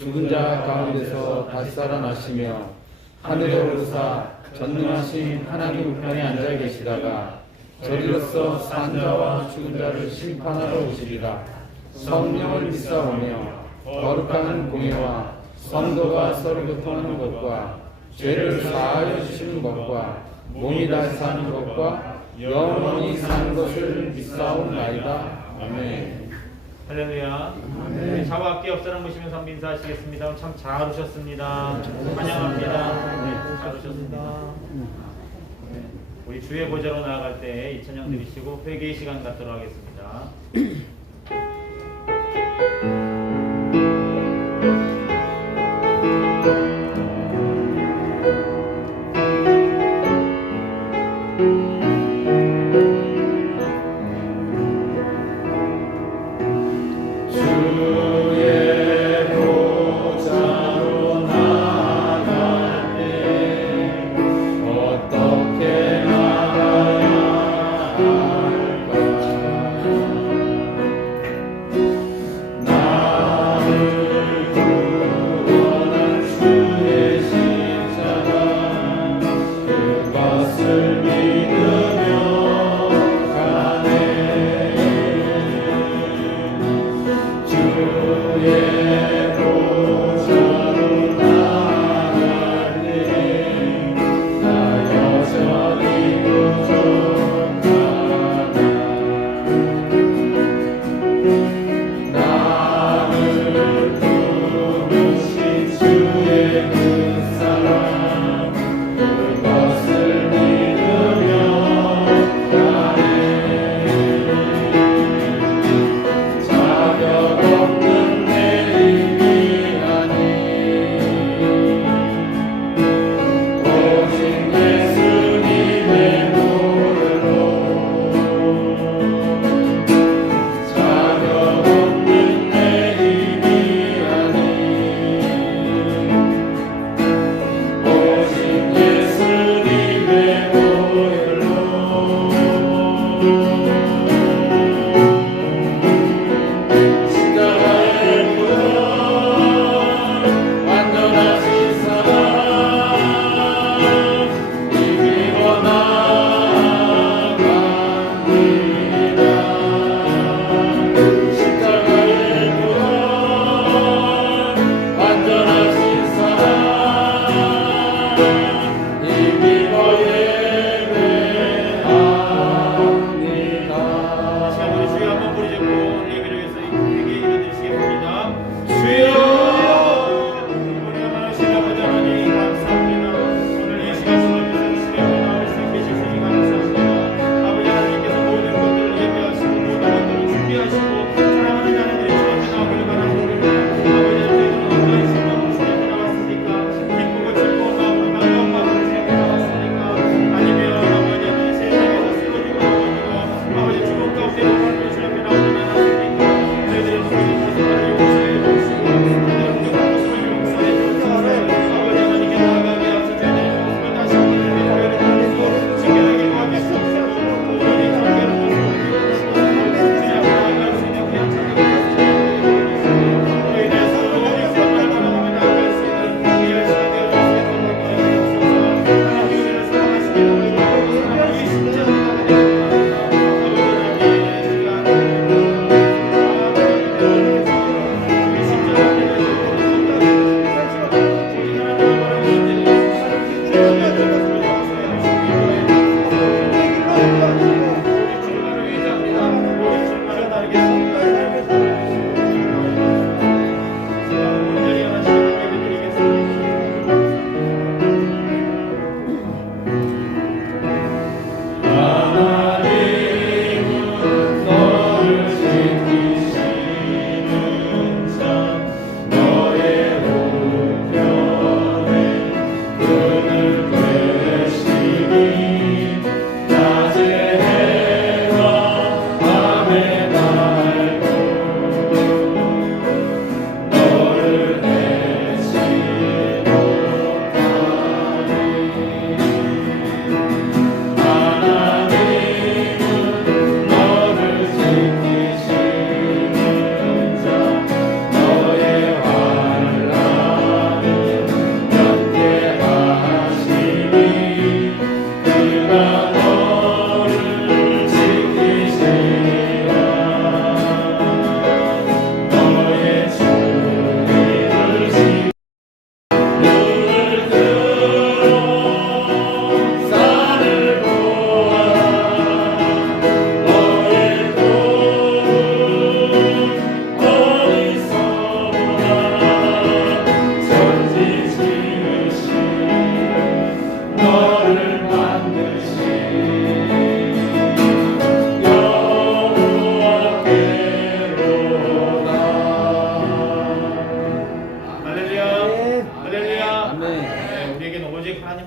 죽은 자 가운데서 다시 살아나시며 하늘에 오르사 전능하신 하나님 우편에 앉아 계시다가 저리로서 산 자와 죽은 자를 심판하러 오시리라. 성령을 믿사오며 거룩한 공예와 성도가 서로 교통하는 것과 죄를 사하여 주시는 것과 몸이 다시 사는 것과 영원히 사는 것을 믿사옵나이다. 아멘. 할렐루야. 네, 좌와 앞뒤 옆사람 보시면서 한번 인사하시겠습니다. 참 잘 오셨습니다. 환영합니다. 네, 잘 오셨습니다. 우리 주의 보좌로 나아갈 때 이 찬양 드리시고 회개의 시간 갖도록 하겠습니다. 나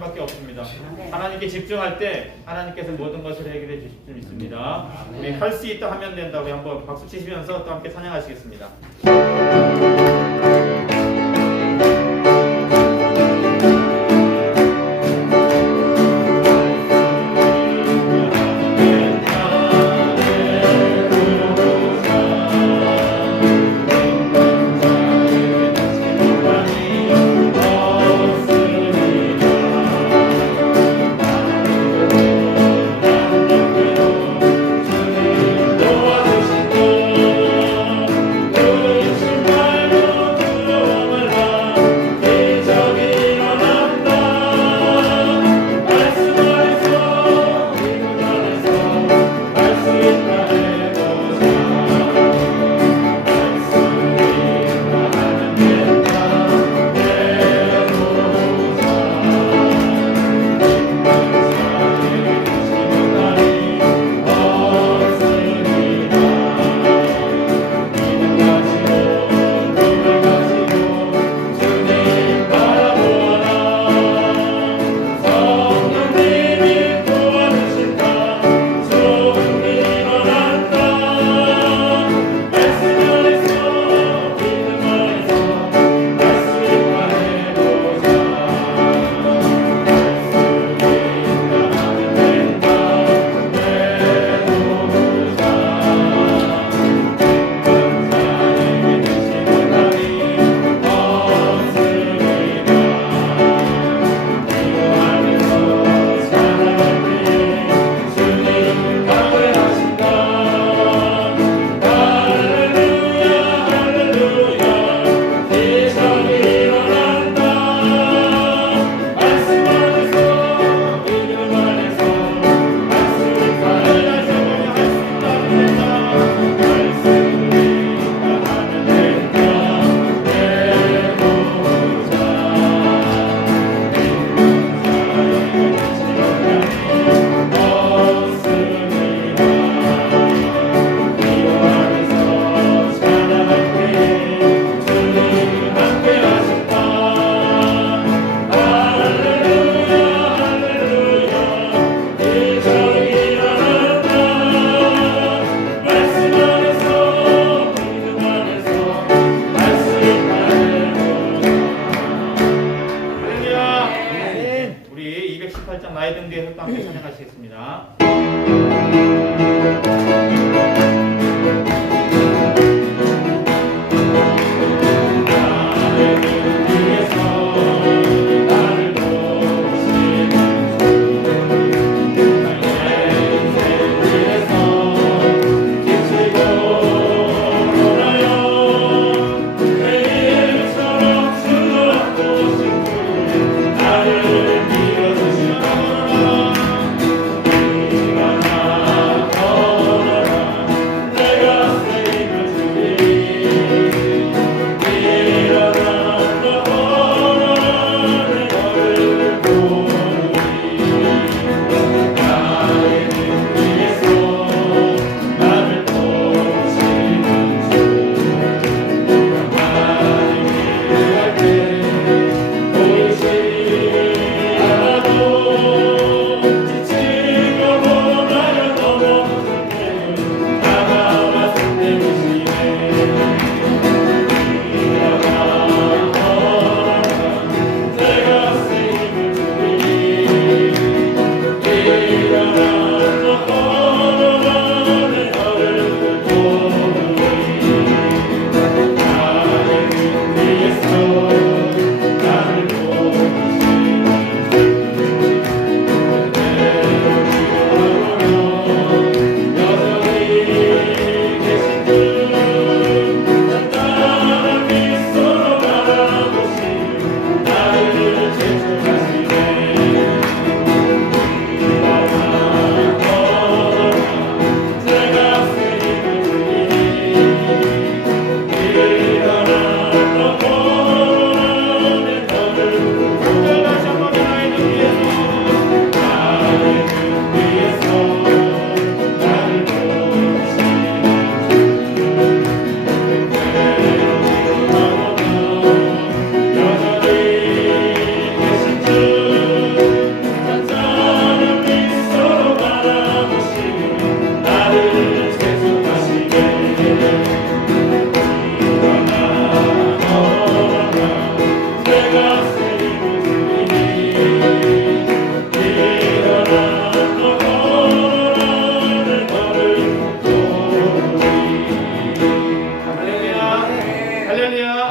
하나님밖에 없습니다. 하나님께 집중할 때 하나님께서 모든 것을 해결해 주실 줄 믿습니다. 우리 할 수 있다 하면 된다고 한번 박수 치시면서 또 함께 찬양하시겠습니다. 우리 218장 나의 등 뒤에서 또 함께 찬양하시겠습니다.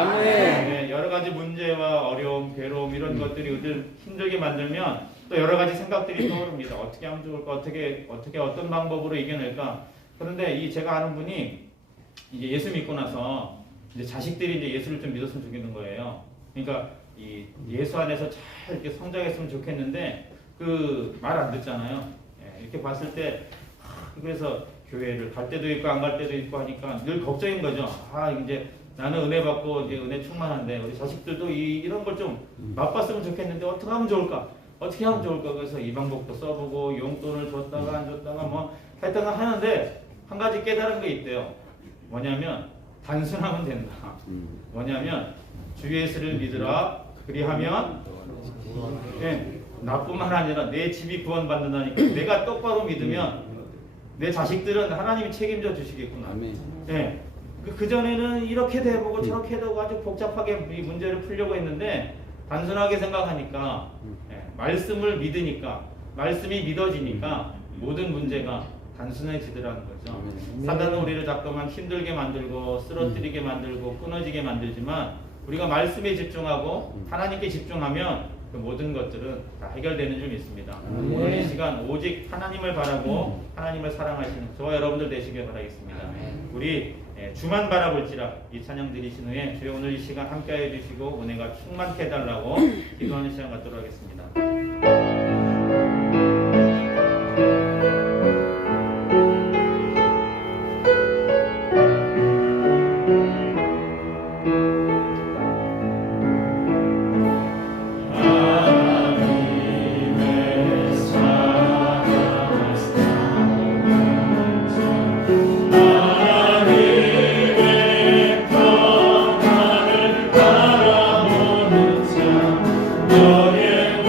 아멘. 네, 여러 가지 문제와 어려움, 괴로움 이런 것들이 우리를 힘들게 만들면 또 여러 가지 생각들이 떠오릅니다. 어떻게 하면 좋을까? 어떻게 어떤 방법으로 이겨낼까? 그런데 이 제가 아는 분이 이제 예수 믿고 나서 이제 자식들이 이제 예수를 좀 믿었으면 좋겠는 거예요. 그러니까 이 예수 안에서 잘 이렇게 성장했으면 좋겠는데 그 말 안 듣잖아요. 예, 이렇게 봤을 때 그래서 교회를 갈 때도 있고 안 갈 때도 있고 하니까 늘 걱정인 거죠. 이제 나는 은혜 받고 이제 은혜 충만한데 우리 자식들도 이런 걸 좀 맛봤으면 좋겠는데 어떻게 하면 좋을까? 어떻게 하면 좋을까? 그래서 이 방법도 써보고 용돈을 줬다가 안 줬다가 뭐 하여튼 하는데 한 가지 깨달은 게 있대요. 뭐냐면 단순하면 된다. 뭐냐면 주 예수를 믿으라. 그리하면 나뿐만 아니라 내 집이 구원받는다니까. 내가 똑바로 믿으면 내 자식들은 하나님이 책임져 주시겠구나. 예. 그전에는 이렇게 돼보고 저렇게 되고 아주 복잡하게 이 문제를 풀려고 했는데 단순하게 생각하니까 말씀을 믿으니까 말씀이 믿어지니까 모든 문제가 단순해지더라는 거죠. 사단은 우리를 자꾸만 힘들게 만들고 쓰러뜨리게 만들고 끊어지게 만들지만 우리가 말씀에 집중하고 하나님께 집중하면 그 모든 것들은 다 해결되는 줄 믿습니다. 오늘 이 시간 오직 하나님을 바라고 하나님을 사랑하시는 저와 여러분들 되시길 바라겠습니다. 우리 주만 바라볼지라 이 찬양 드리신 후에 주여 오늘 이 시간 함께해 주시고 은혜가 충만케 해달라고 기도하는 시간 갖도록 하겠습니다. 너의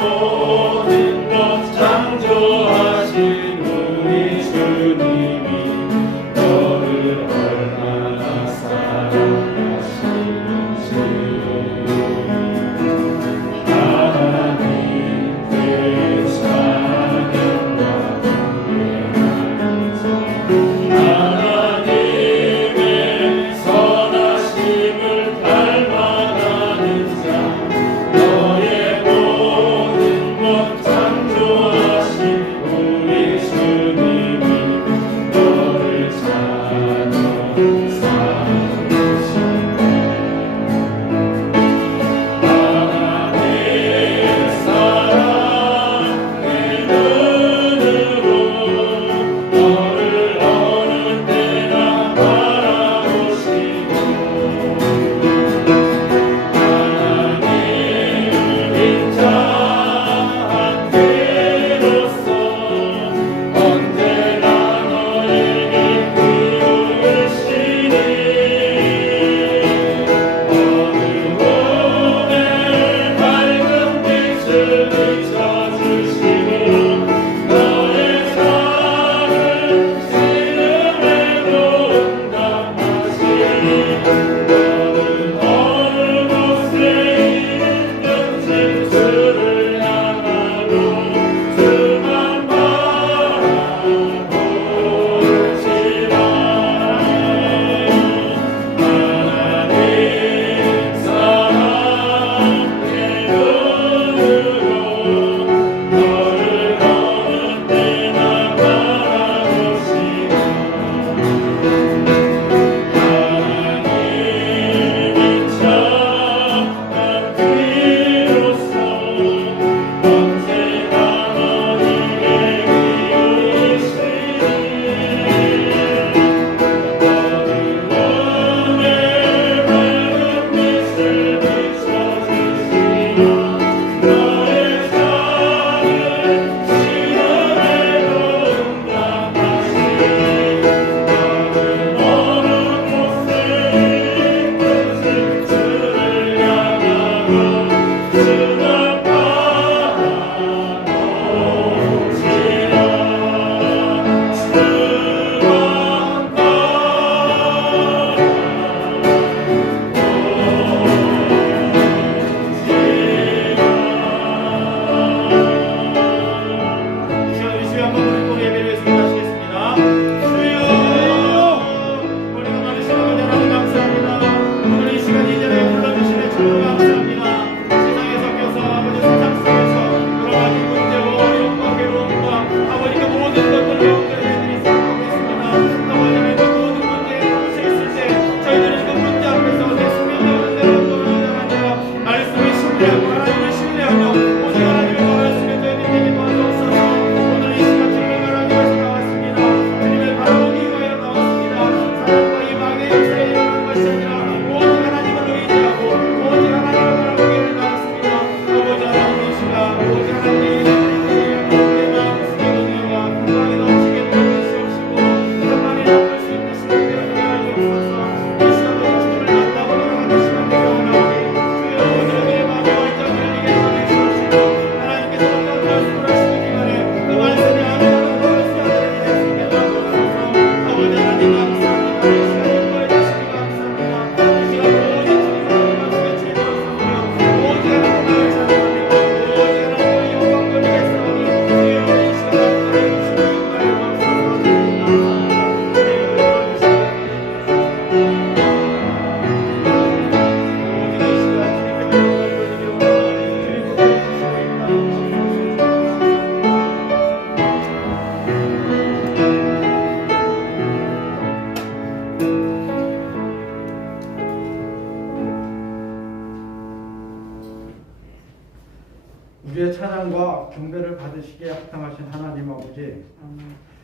우리의 찬양과 경배를 받으시기에 합당하신 하나님 아버지,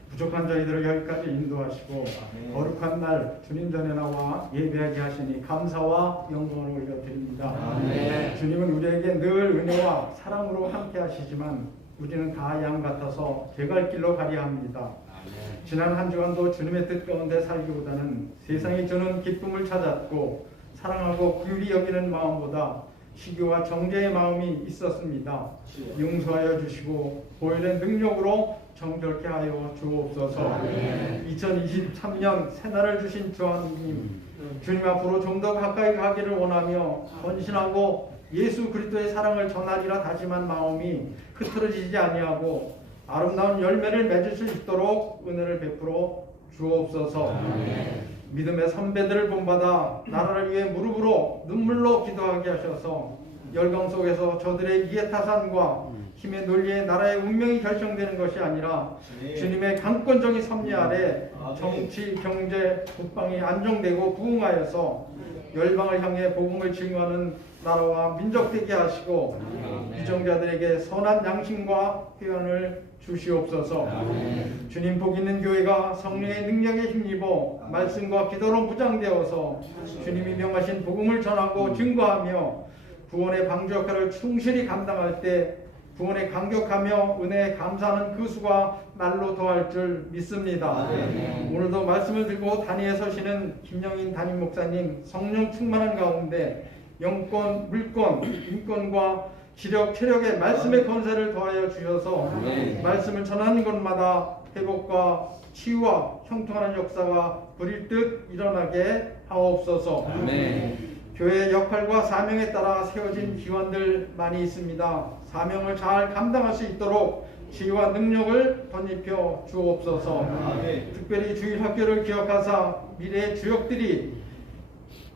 부족한 저희들을 여기까지 인도하시고 거룩한 날 주님 전에 나와 예배하게 하시니 감사와 영광을 올려드립니다. 주님은 우리에게 늘 은혜와 사랑으로 함께 하시지만 우리는 다 양 같아서 제갈 길로 가려 합니다. 지난 한 주간도 주님의 뜻 가운데 살기보다는 세상이 주는 기쁨을 찾았고 사랑하고 긍휼히 여기는 마음보다 시기와 정죄의 마음이 있었습니다. 용서하여 주시고 보혈의 능력으로 정결케 하여 주옵소서. 2023년 새날을 주신 주 하나님, 주님 앞으로 좀 더 가까이 가기를 원하며 헌신하고 예수 그리스도의 사랑을 전하리라 다짐한 마음이 흐트러지지 아니하고 아름다운 열매를 맺을 수 있도록 은혜를 베풀어 주옵소서. 믿음의 선배들을 본받아 나라를 위해 무릎으로 눈물로 기도하게 하셔서 열강 속에서 저들의 이해타산과 힘의 논리에 나라의 운명이 결정되는 것이 아니라 주님의 강권적인 섭리 아래 정치, 경제, 국방이 안정되고 부흥하여서 열방을 향해 복음을 증거하는 나라와 민족 되게 하시고 유정자들에게 선한 양심과 회원을 주시옵소서. 주님 복 있는 교회가 성령의 능력에 힘입어 말씀과 기도로 무장되어서 주님이 명하신 복음을 전하고 증거하며 구원의 방주 역할을 충실히 감당할 때 구원에 감격하며 은혜에 감사하는 그 수가 날로 더할 줄 믿습니다. 오늘도 말씀을 들고 단위에 서시는 김영인 담임 목사님 성령 충만한 가운데 영권, 물권, 인권과 지력, 체력의 말씀의 권세를 더하여 주셔서 말씀을 전하는 곳마다 회복과 치유와 형통하는 역사가 불일듯 일어나게 하옵소서. 교회의 역할과 사명에 따라 세워진 기관들 많이 있습니다. 사명을 잘 감당할 수 있도록 지혜와 능력을 덧입혀 주옵소서. 특별히 주일학교를 기억하사 미래의 주역들이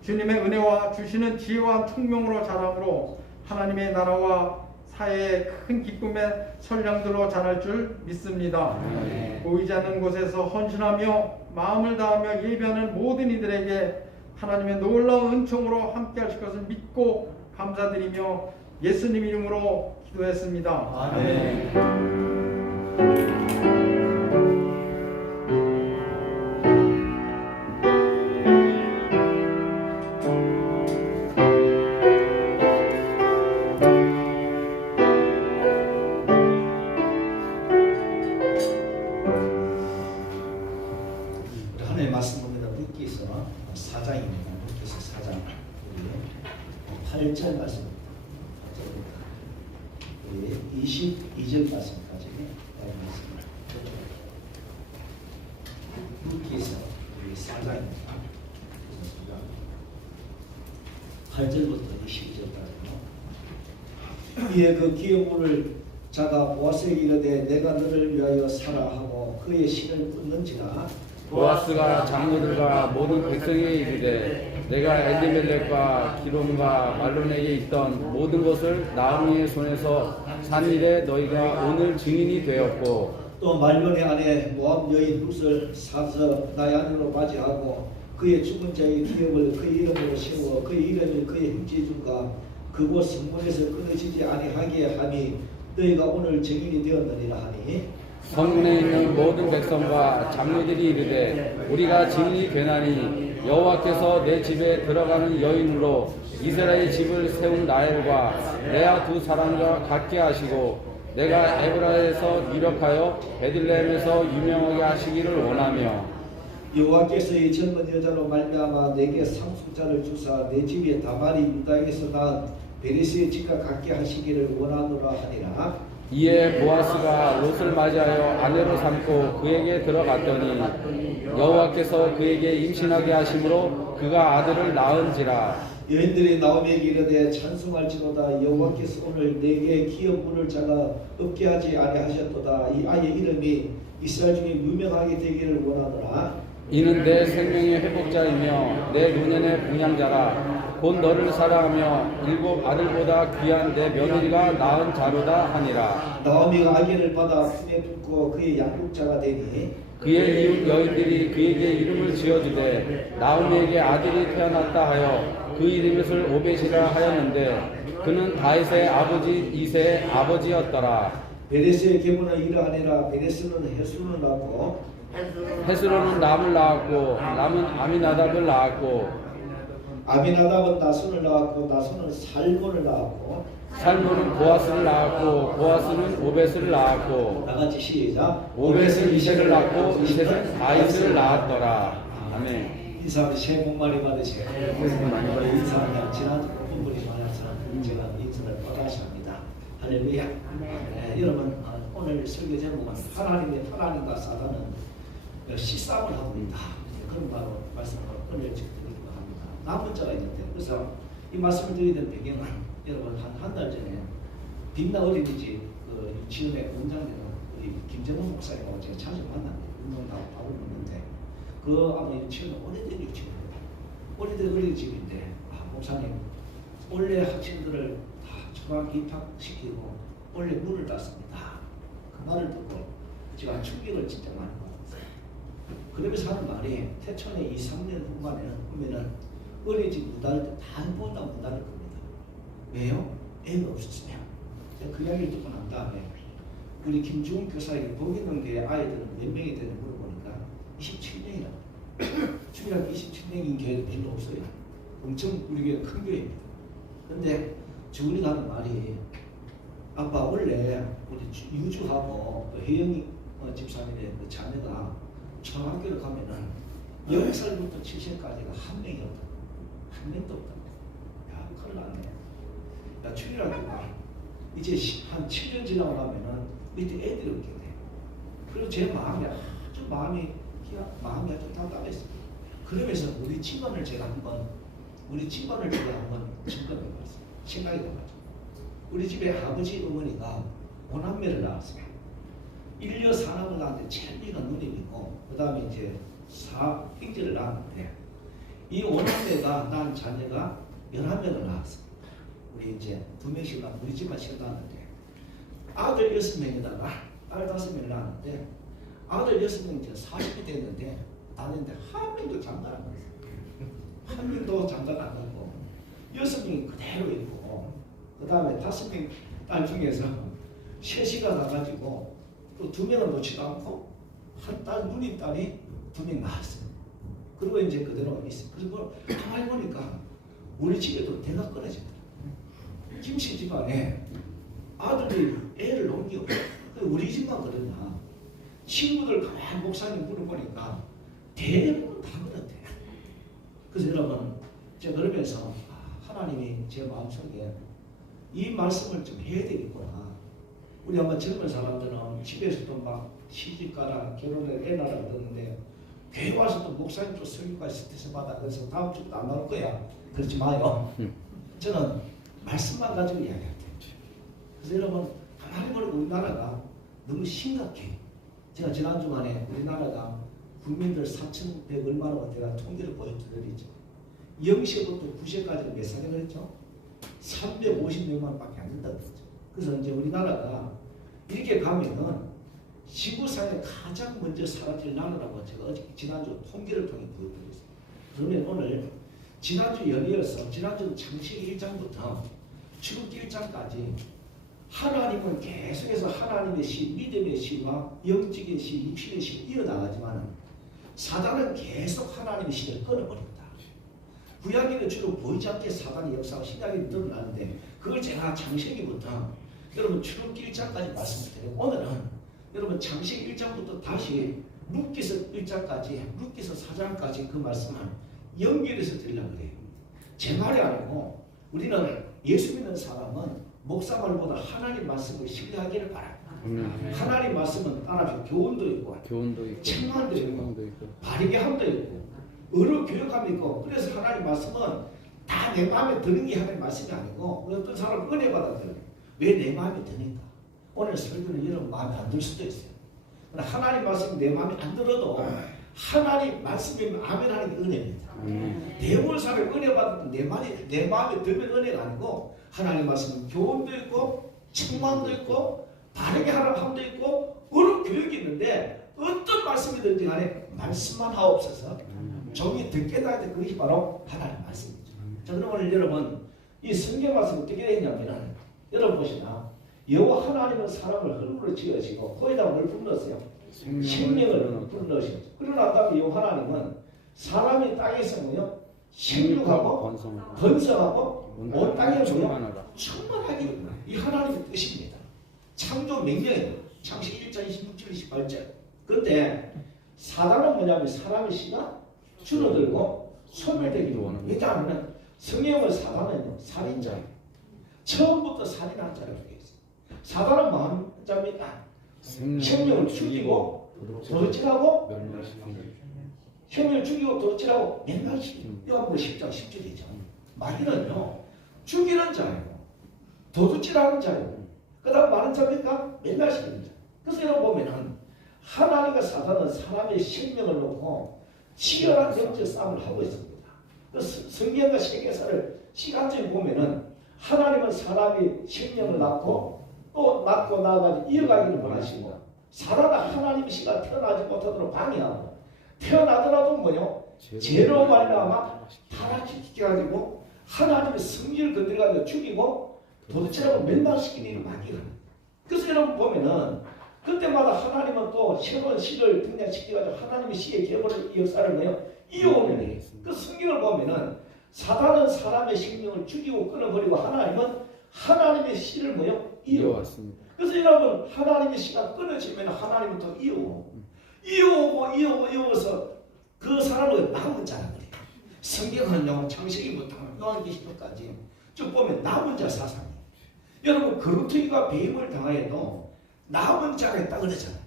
주님의 은혜와 주시는 지혜와 총명으로 자람으로 하나님의 나라와 사회의 큰 기쁨의 선량들로 자랄 줄 믿습니다. 보이지 않는 곳에서 헌신하며 마음을 다하며 예배하는 모든 이들에게 하나님의 놀라운 은총으로 함께 하실 것을 믿고 감사드리며 예수님 이름으로 기도했습니다. 아멘. 하나님의 말씀 봅니다. 룻기서 4장입니다. 룻기서 4장 8절 말씀, 22절 말씀까지 말씀입니다. 룻기서 4장입니다. 8절부터 22절까지요. 이에 그 기업물을 자가 보아스에게 이르되 내가 너를 위하여 사라 하고 그의 신을 끊는지라. 보아스가 장로들과 모든 백성에게 이르되 내가 엘리멜렉과 기론과 말론에게 있던 모든 것을 나오미의 손에서 산 일에 너희가 오늘 증인이 되었고 또 말론의 아내 모압 여인 룻을 사서 나의 아내로 맞이하고 그의 죽은 자의 기업을 그의 이름으로 세워 그의 이름이 그의 형제중과 그곳 성문에서 끊어지지 아니하게 하니 너희가 오늘 증인이 되었느니라 하니 성문에 있는 모든 백성과 장로들이 이르되 우리가 증인이 되나니 여호와께서 내 집에 들어가는 여인으로 이스라엘 집을 세운 나엘과 레아 두 사람과 같게 하시고 내가 에브라에서 유력하여 베들레헴에서 유명하게 하시기를 원하며 여호와께서 이 젊은 여자로 말미암아 내게 상속자를 주사 내 집에 다말이 유다에서 낳은 베레스의 집과 같게 하시기를 원하노라 하니라. 이에 보아스가 롯을 맞이하여 아내로 삼고 그에게 들어갔더니 여호와께서 그에게 임신하게 하심으로 그가 아들을 낳은지라. 여인들이 나오미에게 이르되 찬송할지로다 여호와께서 오늘 내게 기업물을 자가 없게 하지 아니하셨도다. 이 아이의 이름이 이스라엘 중에 유명하게 되기를 원하노라. 이는 내 생명의 회복자이며 내 노년의 분양자라. 곧 너를 사랑하며 일곱 아들보다 귀한 내 며느리가 낳은 자로다 하니라. 나오미가 아기를 받아 품에 품고 그의 양육자가 되니 그의 이웃 여인들이 그에게 이름을 지어주되 나오미에게 아들이 태어났다 하여 그 이름을 오벳이라 하였는데 그는 다윗의 아버지 이새의 아버지였더라. 베레스의 계보는 이러하니라. 베레스는 헤스론을 낳고 헤스론은 람을 낳았고 람은 아미나답을 낳았고 아미나답은 나손을 낳았고 나손은 살몬을 낳았고 살몬은 보아스를 낳았고 보아스는 오벳을 낳았고 다 같이 시작. 오벳은 이셋을 낳고 이셋은 다윗을 낳았더라. 아멘. 이 사람이 새해 복 많이 받으세요. 이 사람이 지난주 분들이 많아서 제가 인사를 받아십니다. 할렐루야. 네, 여러분 오늘 설교 제목은 하나님과 사단은 시싸움을 하고 있다. 그런 바로 말씀을 오늘 드리기로 합니다. 남은 자가 있는데 그래서 이 말씀을 드리는 배경은 여러분 한 달 전에 빛나 어린이집 그 유치원에 원장되는 우리 김정은 목사님하고 제가 자주 만납니다. 운동하고 밥을 먹는데 그 아마 유치원은 오래된 유치원입니다. 오래된 어린이집인데 목사님 원래 학생들을 다 초등학교 입학시키고 원래 문을 닫습니다. 그 말을 듣고 제가 충격을 진짜 많이 받았어요. 그러면서 하는 말이 태초에 2, 3년 후반에는 보면은 어린이집 문 닫을 때 단번다 문 닫을 겁니다. 왜요? 애가 없었으면. 제가 그 이야기를 듣고 난 다음에 우리 김중훈 교사에게 복 있는 게 아이들은 몇 명이 되는 물어보니까 27명이라고. 중학교 27명인 교회도 별로 없어요. 엄청 우리 교회는 큰 교회입니다. 근데 주은이가 하는 말이 아빠 원래 우리 유주하고 혜영이 집사님의 그 자녀가 초등학교를 가면은 10살부터 7살까지가 한 명이 없다. 한 명도 없다. 야, 큰일 났네. 야, 출이라니까 이제 한 7년 지나고 나면은 밑에 애들이 없게 돼. 그리고 제 마음이 아주 답답했어요. 그러면서 우리 집안을 제가 한번 점검해봤어요. 생각이 나가지고 우리 집에 아버지 어머니가 5남매를 낳았어요. 1녀 4남을 낳았는데 제일이가 누님이고 그 다음에 이제 4형제를 낳았는데 이 5남매가 낳은 자녀가 11명을 낳았어요. 우리 이제 2명씩 낳고 우리 집만 시작하는데 아들 6명에다가 딸 5명을 낳았는데 아들 6명이 이제 40이 됐는데 다녔는데 한 명도 장가 안 갔어요. 한 명도 장가가 안 갔고 6명이 그대로 있고 그 다음에 5명 딸 중에서 3시가 가가지고 또 2명은 놓지도 않고 한 딸 누님 딸이 2명 낳았어요. 그리고 이제 그대로 있어요. 그리고 가만히 보니까 우리 집에도 대가 끊어지더라고요. 김씨 집안에 아들이 애를 옮겨. 우리 집만 그러나 친구들 가만히 목사님 물어보니까 대부분 다 그렇대. 그래서 여러분 제가 그러면서 하나님이 제 마음속에 이 말씀을 좀 해야 되겠구나. 우리 아마 젊은 사람들은 집에서도 막 시집가라 결혼을 애 낳으라 그러는데 교회 와서도 목사님 또 설교까지 스트레스 받아. 그래서 다음 주도 안 나올 거야. 그러지 마요. 저는 말씀만 가지고 이야기할 때. 그래서 여러분 가만히 보면 우리나라가 너무 심각해. 제가 지난 주간에 우리나라가 국민들 4,100 얼마나 제가 통계를 보여드리죠. 0세부터 9세까지는 몇 살이 그랬죠? 350명만 밖에 안 된다고 그랬죠. 그래서 이제 우리나라가 이렇게 가면은 지구상에 가장 먼저 사라질 나라라고 제가 어제 지난주 통계를 통해 보여드렸어요. 그러면 오늘 지난주 연이어서 지난주 창세기 1장부터 출애굽기 1장까지 하나님은 계속해서 하나님의 시, 믿음의 시와 영적인 시, 육신의 시를 이어나가지만 사단은 계속 하나님의 시를 끊어버립니다. 구약에는 주로 보이지 않게 사단의 역사가 신약에 드러나는데 그걸 제가 창세기부터 여러분 출애굽기 1장까지 말씀을 드리고 오늘은 여러분 창세기 1장부터 다시 룻기서 1장까지 룻기서 4장까지 그 말씀을 연결해서 드리려고 그래요. 제 말이 아니고 우리는 예수 믿는 사람은 목사 말보다 하나님 말씀을 신뢰하기를 바랍니다. 하나님 말씀은 따라서 교훈도 있고 책망도 있고 바르게 함도 있고 의로 교육함도 있고 그래서 하나님 말씀은 다 내 마음에 드는 게 하나님 말씀이 아니고 어떤 사람은 은혜 받아들여요. 왜 내 마음에 드는가? 오늘 설교는 여러분 마음에 안 들 수도 있어요. 그러나 하나님 말씀이 내 마음에 안 들어도 하나님 말씀이 아멘 하는 게 은혜입니다. 대부분 사람이 은혜 받으면 내 마음에 들면 은혜가 아니고 하나님 말씀은 교훈도 있고 책망도 있고 바르게 하라고 함도 있고 의로 교육이 있는데 어떤 말씀이든지 간에 말씀만 하옵소서 종이 듣게 나야 돼. 그것이 바로 하나님 말씀이죠. 자, 그럼 오늘 여러분 이 성경 말씀 어떻게 했냐면은 여러분 보시나 여호와 하나님은 사람을 흙으로 지으시고 거기다 뭘 불렀어요? 생명을 불러주셨죠. 그러고 난 다음에 여호와 하나님은 사람이 땅에서 뭐요? 생육하고 번성하고 온 땅에 뭐요? 충만하게 이 하나님의 뜻입니다. 창조 명령이에요. 창세기 1장 26절 28절. 그런데 사단은 뭐냐면 사람의 씨가 줄어들고 소멸되기도 원합니다. 왜냐하면 성경을 사단은요 살인자예요. 처음부터 살인한 자라고 되어 있어요. 사단은 뭐하는 자입니까? 생명을 죽이고 도둑질하고 생명을 죽이고 도둑질하고 멸망시키는 요한복음 10장 10절이죠. 마귀는요 죽이는 자예요. 도둑질하는 자예요. 그 다음 많은 자입니까? 멸망시키는 자. 그래서 여러분 보면은 하나님과 사단은 사람의 생명을 놓고 치열한 영적 싸움을 하고 있습니다. 성경과 세계사를 시간적으로 보면은 하나님은 사람이 생명을 낳고 또 낳고 나아가지고 이어가기를 원하십니다. 사단은 하나님의 씨가 태어나지 못하도록 방해하고 태어나더라도 뭐요? 죄로 말미암아 타락시켜가지고 하나님의 성질을 건드려가지고 죽이고 도둑질하고 멸망시키는 일을 많이 합니다. 그래서 여러분 보면은 그때마다 하나님은 또 새로운 씨를 등장시켜가지고 하나님의 씨의 계보를 역사를 내요 이어오는 일이에요. 그 성경을 보면은 사단은 사람의 생명을 죽이고 끊어버리고 하나님은 하나님의 씨를 뭐요? 이어왔습니다. 그래서 여러분 하나님의 씨가 끊어지면 하나님은 또 이어오고 그 사람은 남은 자란 거예요. 성경은요 창세기부터 요한계시록까지 쭉 보면 남은 자 사상이에요. 여러분 거루퉁이가 배임을 당하여도 남은 자가 있다 그러잖아요.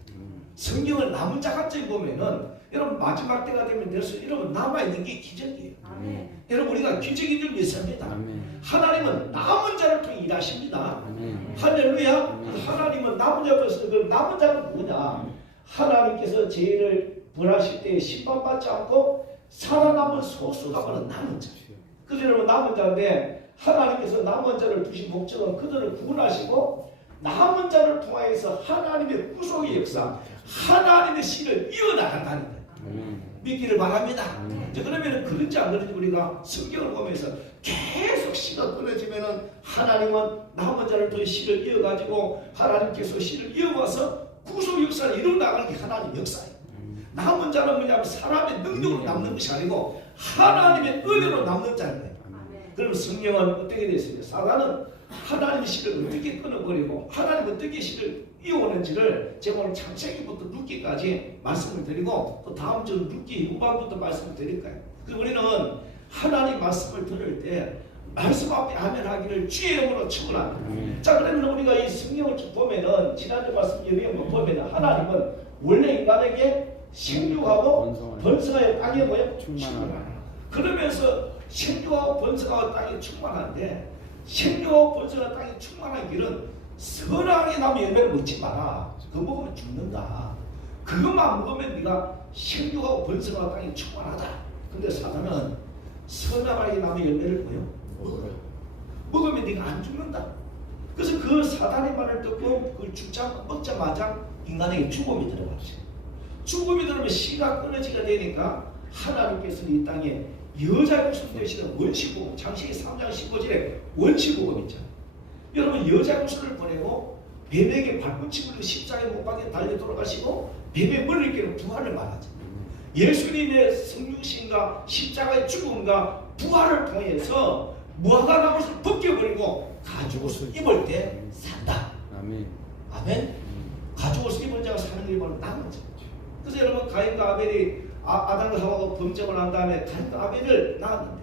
성경을 남은 자 같이 보면은 여러분 마지막 때가 되면 될수록 여러분 남아있는 게 기적이에요. 여러분 우리가 기적인 줄 믿습니다. 하나님은 남은 자를 통해 일하십니다. 할렐루야. 하나님은 남은 자로서 그 남은 자는 뭐냐? 하나님께서 죄를 벌하실 때 심판받지 않고 살아남은 소수가 바로 남은 자. 그래서 여러분 남은 자인데 하나님께서 남은 자를 두신 목적은 그들을 구원하시고 남은 자를 통하여서 하나님의 구속의 역사, 하나님의 씨를 이어나간다는 거예요. 믿기를 바랍니다. 그러면 그런지 안 그런지 우리가 성경을 보면서 계속 씨가 끊어지면은 하나님은 남은 자를 통해 씨를 이어가지고 하나님께서 씨를 이어와서 구속 역사를 이루어나가는 게 하나님의 역사예요. 남은 자는 뭐냐면 사람의 능력으로 남는 것이 아니고 하나님의 은혜로 남는 자인 거예요. 그럼 성경은 어떻게 되어 있습니까? 사단은 하나님의 씨를 어떻게 끊어버리고 하나님 어떻게 씨를 이어오는지를 제가 오늘 창세기부터 룻기까지 말씀을 드리고 또 다음 주 룻기 후반부터 말씀을 드릴 거예요. 그래서 우리는 하나님 말씀을 들을 때 말씀 앞에 아멘하기를 주의 이름으로 축원합니다. 자, 그러면 우리가 이 성경을 쭉 보면은 지난주 말씀 여기에 보면은 하나님은 원래 인간에게 생육하고 번성하여 땅에 뭐예요? 충만하라. 그러면서 생육하고 번성하고 땅에 충만한데 생육하고 번성하고 땅에 충만한 길은 선악의 나무 열매를 먹지 마라. 그거 먹으면 죽는다. 그것만 먹으면 네가 생육하고 번성하고 땅에 충만하다. 근데 사단은 선악의 나무 열매를 뭐요? 먹으면 네가 안 죽는다. 그래서 그 사단의 말을 듣고 그걸 먹자마자 인간에게 죽음이 들어갔어요. 죽음이 들어오면 씨가 끊어지게 되니까 하나님께서 이 땅에 여자의 구속 되시는 원시복음, 창세기 3장 15절에 원시복음 있잖아요. 여러분 여자의 구속을 보내고 뱀에게 발붙임을 십자가에 못 박혀 달려 돌아가시고 뱀의 머리를 부활을 말하죠. 예수님의 성육신과 십자가의 죽음과 부활을 통해서 무화과 나무를 벗겨버리고 가죽옷을 입을 때 산다. 아멘. 아멘. 가죽옷을 입은 자가 사는 일이 바로 남은 자. 그래서 여러분 가인과 아벨이 아담과 하와가 범죄를 한 다음에 가인과 아벨을 낳았는데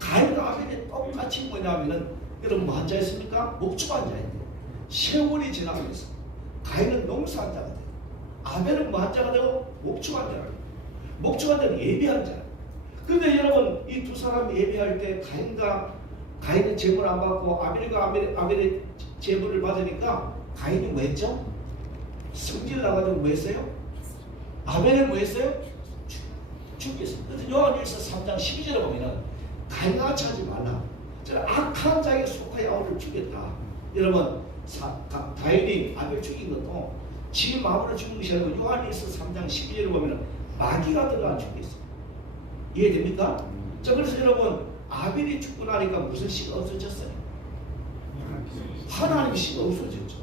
가인과 아벨이 똑같이 뭐냐면은 여러분 뭐 한자였습니까? 목축한자인데 세월이 지나면서 가인은 농사한자가 돼요. 아벨은 뭐 한자가 되고 목축한자가 돼요. 목축한자는 예비한 자. 그런데 여러분 이 두 사람이 예배할 때 가인은 제물 안 받고 아벨의 제물을 받으니까 가인이 뭐 했죠? 성질 나가지고 뭐 했어요? 아벨을 뭐 했어요? 죽였어요. 그래서 요한일서 3장 12절에 보면은 가인과 같이 하지 말라. 저는 악한 자에게 속하여 아우를 죽였다. 여러분 가인이 아벨 죽인 것도 지 마음으로 죽은 것이 아니고 요한일서 3장 12절에 보면은 마귀가 들어가 죽였어요. 이해됩니까? 자, 그래서 여러분 아벨이 죽고 나니까 무슨 씨가 없어졌어요? 하나님의 씨가 없어졌죠.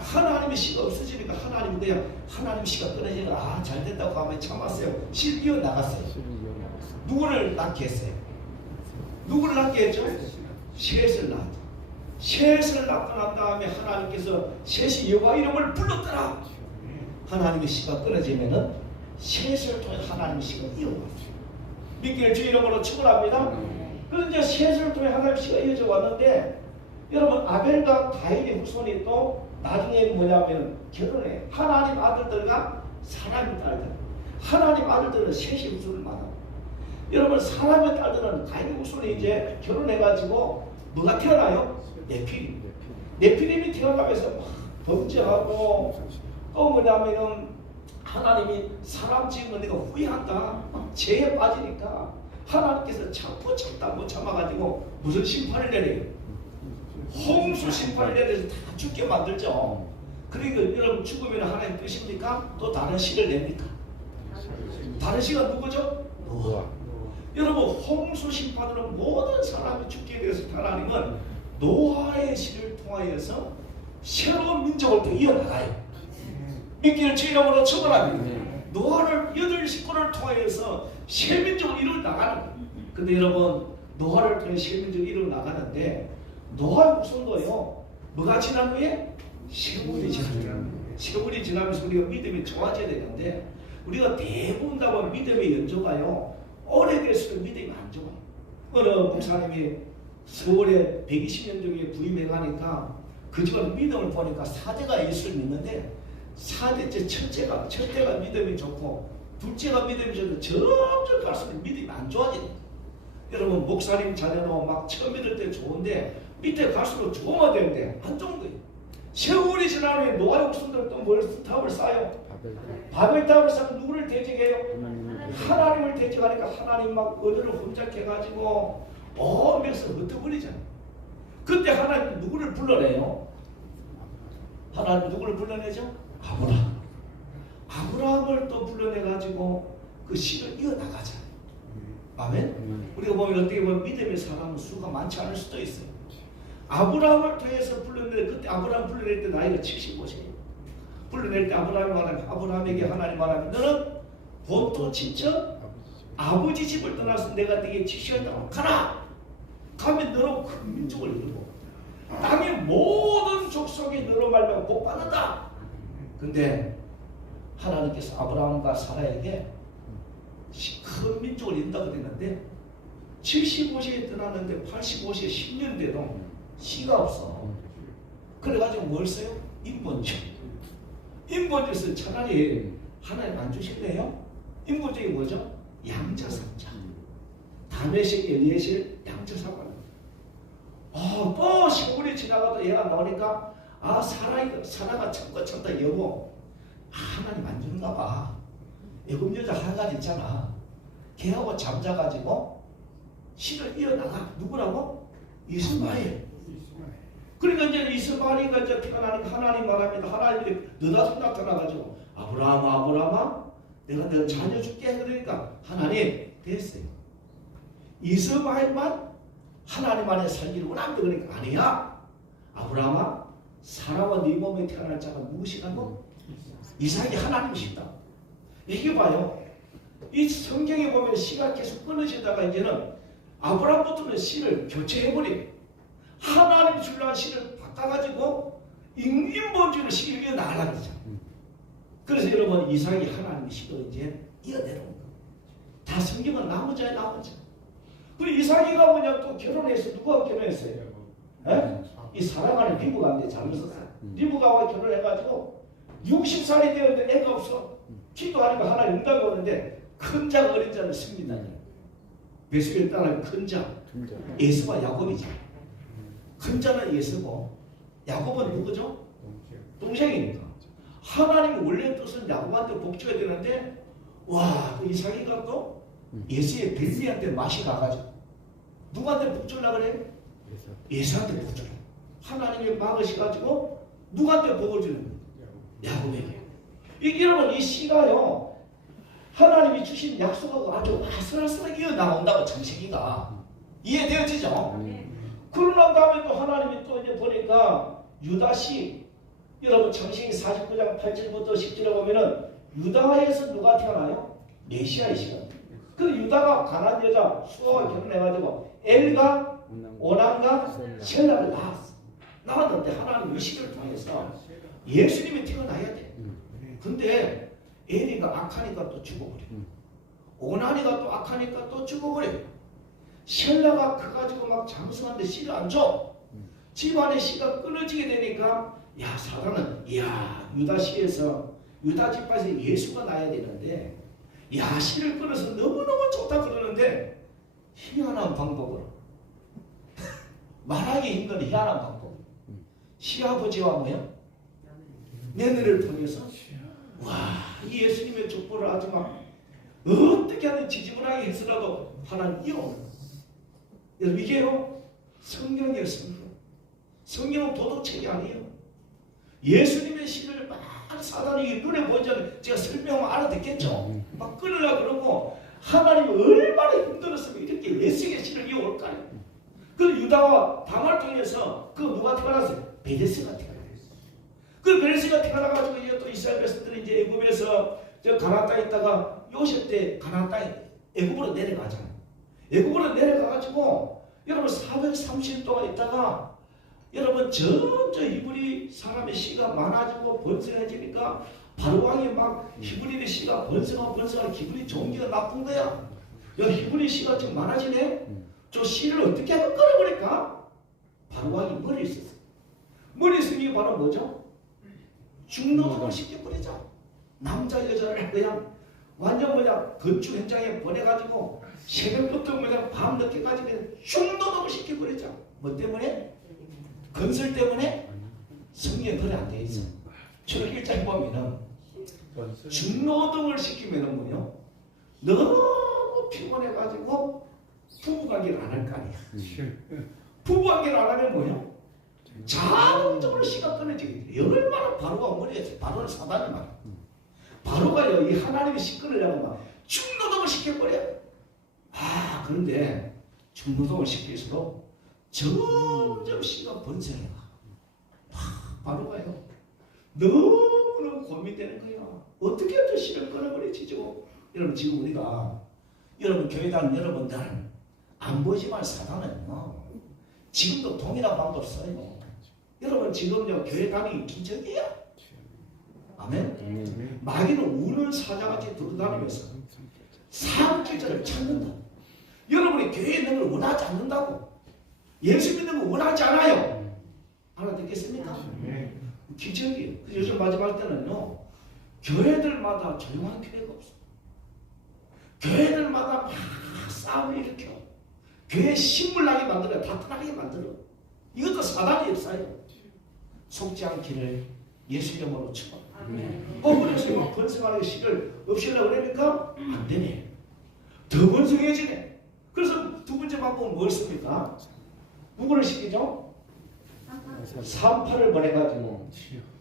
하나님의 씨가 없어지니까 하나님은 그냥 하나님 씨가 끊어지니까 아 잘됐다고 하면 참았어요. 씨 이어나갔어요. 누구를 낳게 했어요? 누구를 낳게 했죠? 셋을 낳았죠. 셋을 낳고 난 다음에 하나님께서 셋이 여호와 이름을 불렀더라. 하나님의 씨가 끊어지면은 셋을 통해 하나님의 씨가 이어왔어요. 믿기를 주 이름으로 축원합니다. 그런데 이제 셋을 통해 하나님의 씨가 이어져 왔는데 여러분 아벨과 가인의 후손이 또 나중에 뭐냐면 결혼해. 하나님 아들들과 사람의 딸들. 하나님 아들들은 셋이 후손을 만나고 여러분 사람의 딸들은 가인의 후손이 이제 결혼해가지고 뭐가 태어나요? 네피림. 네피림이 태어나면서 막 범죄하고 또 뭐냐면은 하나님이 사람 지은 내가 후회한다. 막 죄에 빠지니까 하나님께서 참고 참다 못 참아가지고 무슨 심판을 내려요? 홍수 심판을 내려서 다 죽게 만들죠. 그러니까 여러분 죽으면 하나님 뜻입니까? 또 다른 씨를 냅니까? 다른 씨가 누구죠? 노아. 여러분 홍수 심판으로 모든 사람이 죽게 되어서 하나님은 노아의 씨를 통하여서 새로운 민족을 또 이어나가요. 믿기를 주 이름으로 축원합니다. 노아를 8식구를 통하여서 새 민족을 이루어 나가는 거예요. 근데 여러분 노아를 통해 새 민족을 이루어 나가는데 노아의 후손도요 뭐가 지난 후에? 세월이 지나면 세월이 지나면서 우리가 믿음이 좋아져야 되는데 우리가 대부분 다 보면 믿음의 연조가요 오래될수록 믿음이 안 좋아요. 어느 목사님이 서울에 120년 중에 부임해가니까 그 집안 믿음을 보니까 사제가 예수를 믿는데 사제째 첫째가 믿음이 좋고 둘째가 믿음이 좋은데 점점 갈수록 믿음이 안 좋아지는 거예요. 여러분 목사님 자녀는 막 처음 믿을 때 좋은데 밑에 갈수록 좋으면 되는데 안 좋은 거예요. 세월이 지난 후에 노아의 후손들은 또 뭘 탑을 쌓아요? 바벨탑을 쌓고 누구를 대적해요? 하나님을 대적하니까 하나님 막 언어를 혼잡해가지고 오면서 흩어버리잖아요. 그때 하나님 누구를 불러내요? 하나님 누구를 불러내죠? 아브라함을 또 불러내가지고 그 씨를 이어나가잖아요. 아멘? 우리가 보면 어떻게 보면 믿음의 사람은 수가 많지 않을 수도 있어요. 아브라함을 통해서 불러낼 그때 아브라함 불러낼 때 나이가 75세예요. 불러낼 때 아브라함에게 하나님 말하면 너는 본토 친척 아버지 집을 떠나서 내가 네게 지시한다고 가라. 가면 너로 큰 민족을 이루고 땅의 모든 족속이 너로 말미암아 복 받는다. 근데 하나님께서 아브라함과 사라에게 큰 민족을 이룬다고 됐는데 75세에 떠났는데 85세에 10년 돼도 씨가 없어. 그래가지고 뭘 써요? 인본주. 인본주에서 차라리 하나님 안 주실래요? 인본주의 뭐죠? 양자상자. 다메섹 엘리에셀 양자상자. 또 세월이 지나가도 얘가 나오니까 사라가 참다 여보 하나님 안 주는가 봐. 애굽 여자 한 가지 있잖아. 걔하고 잠자가지고 씨를 이어나가. 누구라고? 이스마엘. 그러니까 이제 이스마엘이가 이제 피가 나니까 하나님 말합니다. 하나님이 너다소 나타나가지고 아브라함아 내가 너 자녀 줄게. 그러니까 하나님 됐어요. 이스마엘만 하나님 안에 살기를 원합니다. 그러니까 아니야. 아브라함아 사라와 네 몸에 태어날 자가 무엇이라고? 이삭이 하나님이시다. 이게 봐요. 이 성경에 보면 씨가 계속 끊어지다가 이제는 아브라함부터는 씨를 교체해버려요. 하나님 주려는 씨를 바꿔가지고 인본주의를 씨를 이어나가는 거죠. 그래서 여러분 이삭이 하나님의 씨로 이제 이어내려온 거예요. 다 성경은 나머지에 나머지. 그리고 이삭이가 뭐냐 또 결혼해서 누구하고 결혼했어요? 이 사랑하는 리브가인데 잘못 썼어요. 리브가와 결혼해가지고 60살이 되었는데 애가 없어. 기도하니까 하나님 응답이 오는데 큰 자가 어린 자를 승리하니 베스벨 따라 큰 자 에서와 야곱이죠. 큰 자는 에서고 야곱은 누구죠? 동생이니까. 하나님 원래 뜻은 야곱한테 복줘야 되는데 와 이삭이가 또 예수의 벨리한테 맛이 가가지고 누구한테 복주려고 그래요? 예수한테 복주려. 하나님이 막으셔가지고 누구한테 복을 주는 거예요? 야곱에게. 이게 여러분 이 씨가요 하나님이 주신 약속하고 아주 아슬아슬하게 이어나온다고 창세기가. 이해되어지죠? 그러고 다음에 또 하나님이 또 이제 보니까 유다씨, 여러분 창세기 49장 8절부터 10절에 보면은 유다에서 누가 태어나요? 메시아의 시간. 그 유다가 가난 여자 수아와 결혼해가지고 엘과 오난과 셀라를 낳았어. 낳았는데 하나님 이 시기를 통해서 예수님이 태어나야 돼. 근데 엘이가 악하니까 또 죽어버려. 오난이가 또 악하니까 또 죽어버려. 셀라가 커가지고 막 장수하는데 씨를 안 줘. 집안의 씨가 끊어지게 되니까 야 사단은 야 유다씨에서 유다 집안에서 예수가 나야 되는데 야 씨를 끊어서 너무너무 좋다 그러는데 희한한 방법으로 말하기 힘든 희한한 방법. 시아버지와 뭐야? 며느리를 통해서 와이 예수님의 족보를 하지만 어떻게 하든 지지분하게 해서라도 하나님 이어오는 거예요. 여러분 이게요 성경이에요. 성경은 도덕책이 아니에요. 예수님의 시를 막 사단이 눈에 보이지 않는 제가 설명하면 알아듣겠죠. 막 끊으려고 그러고 하나님이 얼마나 힘들었으면 이렇게 예수의 시를 이어올까요. 그 유다와 당을 통해서 그 누가 태어났어요? 베레스가 태어났어요. 그 베레스가 태어나가지고 이제 또 이스라엘 백성들이 이제 애굽에서 저 가나안 땅에 있다가 요셉 때 가나안 땅에 애굽으로 내려가잖아요. 애굽으로 내려가가지고 여러분 430년 동안 있다가 여러분 점점 히브리 사람의 씨가 많아지고 번성해지니까 바로 왕이 막 히브리의 씨가 번성하고 히브리 종기가 나쁜 거야. 야 히브리 씨가 지금 많아지네. 저 씨를 어떻게 하면 끌어버릴까? 바로 왕이 머리에 있었어. 머리에 있는 게 바로 뭐죠? 중노동을 시켜버리자. 남자 여자를 그냥 완전 뭐냐 건축 현장에 보내가지고 새벽부터 그냥 밤늦게까지 그냥 중노동을 시켜버리자. 뭐 때문에? 건설 때문에? 성경에 그래 안 돼 있어. 출애굽기에 보면은 중노동을 시키면은 뭐요? 너무 피곤해가지고 부부관계를 안 할 거 아니야. 부부관계를 안 하면 뭐요? 자동적으로 시가 끊어지게 돼. 얼마나 바로가 머리에서 바로는 사단이 막 바로가요 이 하나님의 시 끊으려고 막 중노동을 시켜버려. 아 그런데 중노동을 시킬수록 점점 시가 번성해가. 바로가요 너무너무 고민되는 거야. 어떻게 또 시를 끊어버리지죠? 여러분 지금 우리가 여러분 교회 다니는 여러분들 안 보이지만 사단은요 지금도 동일한 방법 써요. 여러분 지금요 교회 다니기 기적이야. 아멘. 마귀는 우는 사자같이 돌아다니면서 사업길자를 찾는다. 여러분이 교회에 있는 걸 원하지 않는다고. 예수 믿는 걸 원하지 않아요. 알아듣겠습니까? 기적이에요. 요즘 마지막 때는요 교회들마다 조용한 교회가 없어. 교회들마다 막 싸움을 일으켜. 교회 신물나게 만들어. 다투나게 만들어. 이것도 사단이 역사예요. 속지 않기를 예수 이름으로 축원. 그래서 막 번성하는 시를 없애려고 그러니까 안 되네. 더 번성해지네. 그래서 두 번째 방법은 뭐였습니까? 누구를 시키죠? 산파를 보내가지고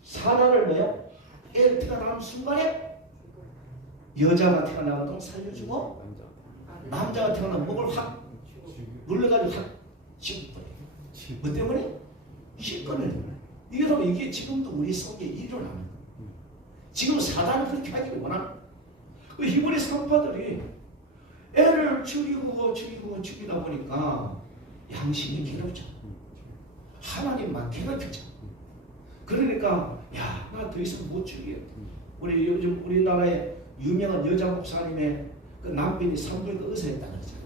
사라를 뭐요? 애를 태어나는 순간에 여자가 태어나면 살려주고 남자가 태어나면 목을 확 눌러가지고 확 씹어버려요. 뭐 때문에? 시꺼내요. 이게 지금도 우리 속에 일어나는 거예요. 지금 사단은 그렇게 하기를 원하는 거예요. 그 히브리 산파들이 애를 죽이다 보니까 양심이 괴롭죠. 하나님만 괴롭히죠. 그러니까 야, 나 더 이상 못 죽여. 우리 요즘 우리나라에 유명한 여자 목사님의 그 남편이 산부인과 의사였다 그러잖아요.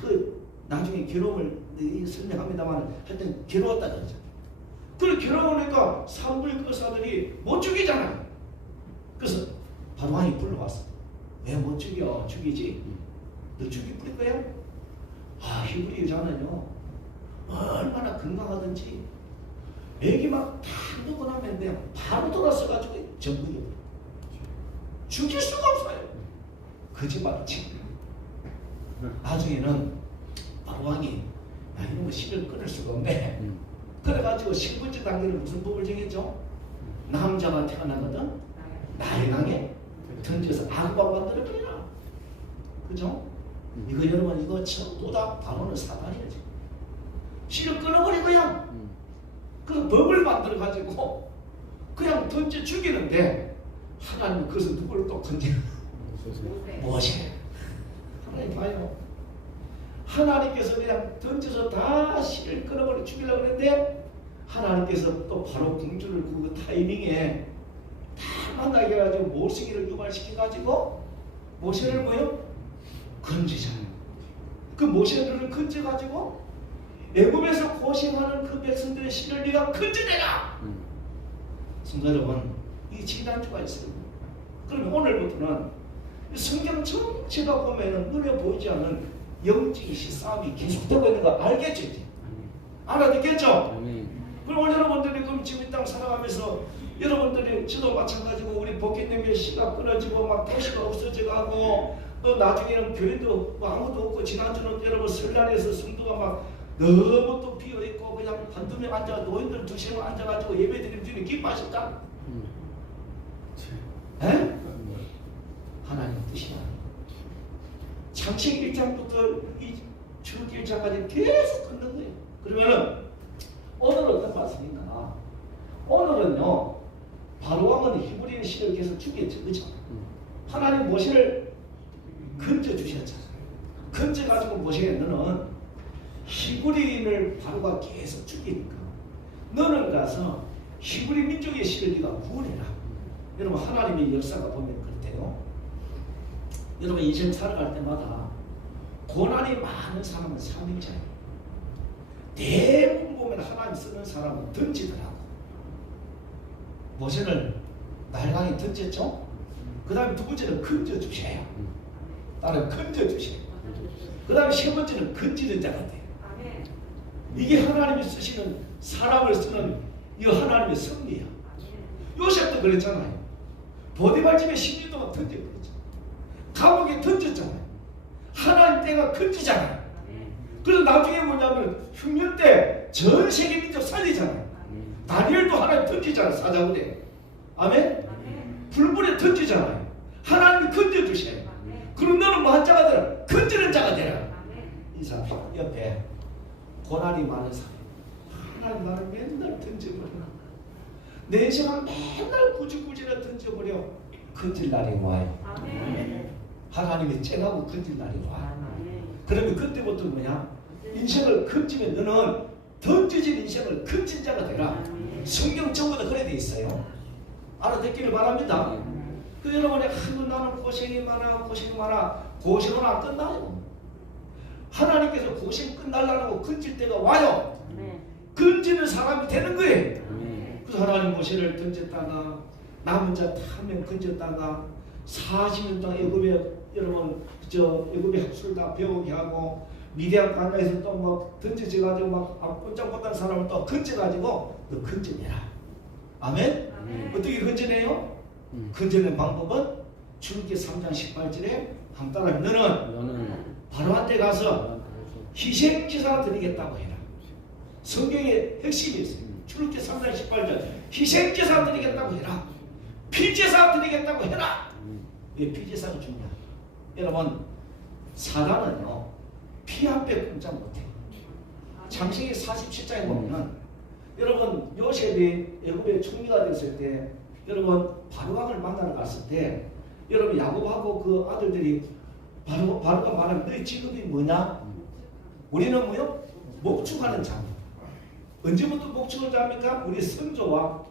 그 나중에 괴로움을 설명합니다만 하여튼 괴로웠다 그러잖아요. 그걸 괴로우니까 산부인과 의사들이 못 죽이잖아요. 그래서 바로 왕이 불러왔어. 왜 못 죽여? 죽이지. 너 죽이 뿌릴 거야? 아 히브리 여자는요 얼마나 건강하든지 애기 막 다 놓고 나면 바로 돌아서가지고 전부 이겨버려. 죽일 수가 없어요. 거짓말이지. 나중에는 바로 왕이 야 이런 거 씨를 끊을 수가 없네. 그래가지고 10번째 단계는 무슨 법을 정했죠? 남자가 태어나거든 나일강에 던져서 악방 만들어버리라. 그죠? 이거 여러분 이거 전부 다 바로는 사단이에요. 지금. 실을 끊어버린 거야. 그래서 법을 만들어 가지고 그냥 던져 죽이는데 하나님은 그것을 누구를 또 건져? 모세. 하나님 봐요. 하나님께서 그냥 던져서 다 실을 끊어버려 죽이려고 했는데 하나님께서 또 바로 공주를 그 타이밍에 다 만나게 해가지고 모세기를 유발시켜가지고 모세를 뭐요? 건지잖아요. 그 모세를 건져가지고 애굽에서 고생하는 그 백성들의 실을 네가 건져내라. 성도 여러분, 이 지난주가 있어요. 그럼 오늘부터는 성경 전체가 보면은 눈에 보이지 않는 영적인 싸움이 계속되고 있는 거 알겠죠? 이제? 알아듣겠죠? 그럼 오늘 여러분들이 그럼 지금 이 땅 살아가면서 여러분들이 저도 마찬가지고 우리 복귀님의 시가 끊어지고 막 도시가 없어져가고 또 나중에는 교회도 뭐 아무도 없고 지난주는 여러분 설날에서 성도가 막 너무 또 비어있고 그냥 한두 명 앉아 노인들 두세 명 앉아가지고 예배드리는 중에 기뻐하실까? 에? 하나님 뜻이야. 창세기 1장부터 이 출애굽기 1장까지 계속 끊는 거예요. 그러면은 오늘은 어떤 말씀인가? 오늘은요 바로왕은 히브리인 신을 계속 죽였죠, 그렇죠? 하나님 모세를 건져 주셨잖아요. 건져 가지고 모세에 너는 히브리인을 바로가 계속 죽이니까 너는 가서 히브리 민족의 신을 네가 구원해라. 여러분 하나님의 역사가 보면 그렇대요. 여러분 인생 살아갈 때마다 고난이 많은 사람은 사명자예요. 대부분 보면 하나님 쓰는 사람은 던지더라고. 모세는 날강에 던졌죠. 그 다음에 두 번째는 건져주셔요. 따로 건져주셔요. 그 다음에 세 번째는 건지는 자가 돼요. 이게 하나님이 쓰시는 사람을 쓰는 이 하나님의 섭리야. 요셉도 그랬잖아요. 보디발 집에 10년 동안 던져버렸죠. 감옥에 던졌잖아요. 하나님 때가 건지잖아요. 그래서 나중에 뭐냐면 흉년 때 전 세계 민족 살리잖아요. 다니엘도 하나님 던지잖아요. 사자굴에. 아멘? 불불에 던지잖아요. 하나님이 건져주셔요. 그럼 너는 뭐 한 자가 되라? 건지는 자가 되라. 이 사람 옆에 고난이 많은 사람. 하나님 나를 맨날 던져버려. 내 인생을 맨날 꾸지꾸지나 던져버려. 건질 날이 와요. 하나님이 쨍하고 건질 날이 와요. 그러면 그때부터 뭐냐? 인생을 건지면 너는 던져진 인생을 건진 자가 되라. 성경 전부 다 그래 돼 있어요. 알아듣기를 바랍니다. 그 여러분이 나는 고생이 많아 고생이 많아. 고생은 안 끝나요. 하나님께서 고생 끝날라고 건질 때가 와요. 건지는 사람이 되는 거예요. 그래서 하나님 모세를 던졌다가 남은 자 한 명 건졌다가 40년 동안 애굽에 여러분 애굽의 학술을 다 배우게 하고 미디안 광야에서 또 막 던져져가지고 막 꼼짝못한 사람을 또 건져가지고 너 건져내라. 아멘? 어떻게 건져내요? 건져낸 방법은 출애굽기 3장 18절에 한 따라하면 너는 바로한테 가서 희생제사 드리겠다고 해라. 성경의 핵심이 있어요. 출애굽기 3장 18절 희생제사 드리겠다고 해라. 피제사 드리겠다고 해라. 왜 피제사가 중요해요? 여러분 사단은요 피 한 배 꼼짝 못해요. 창세기 47장에 보면은 여러분 요셉이 애굽의 총리가 됐을 때 여러분 바로왕을 만나러 갔을 때 여러분 야곱하고 그 아들들이 바로가 말하면 너희 직업이 뭐냐? 우리는 뭐요? 목축하는 자입니다. 언제부터 목축을 잡니까? 우리 선조와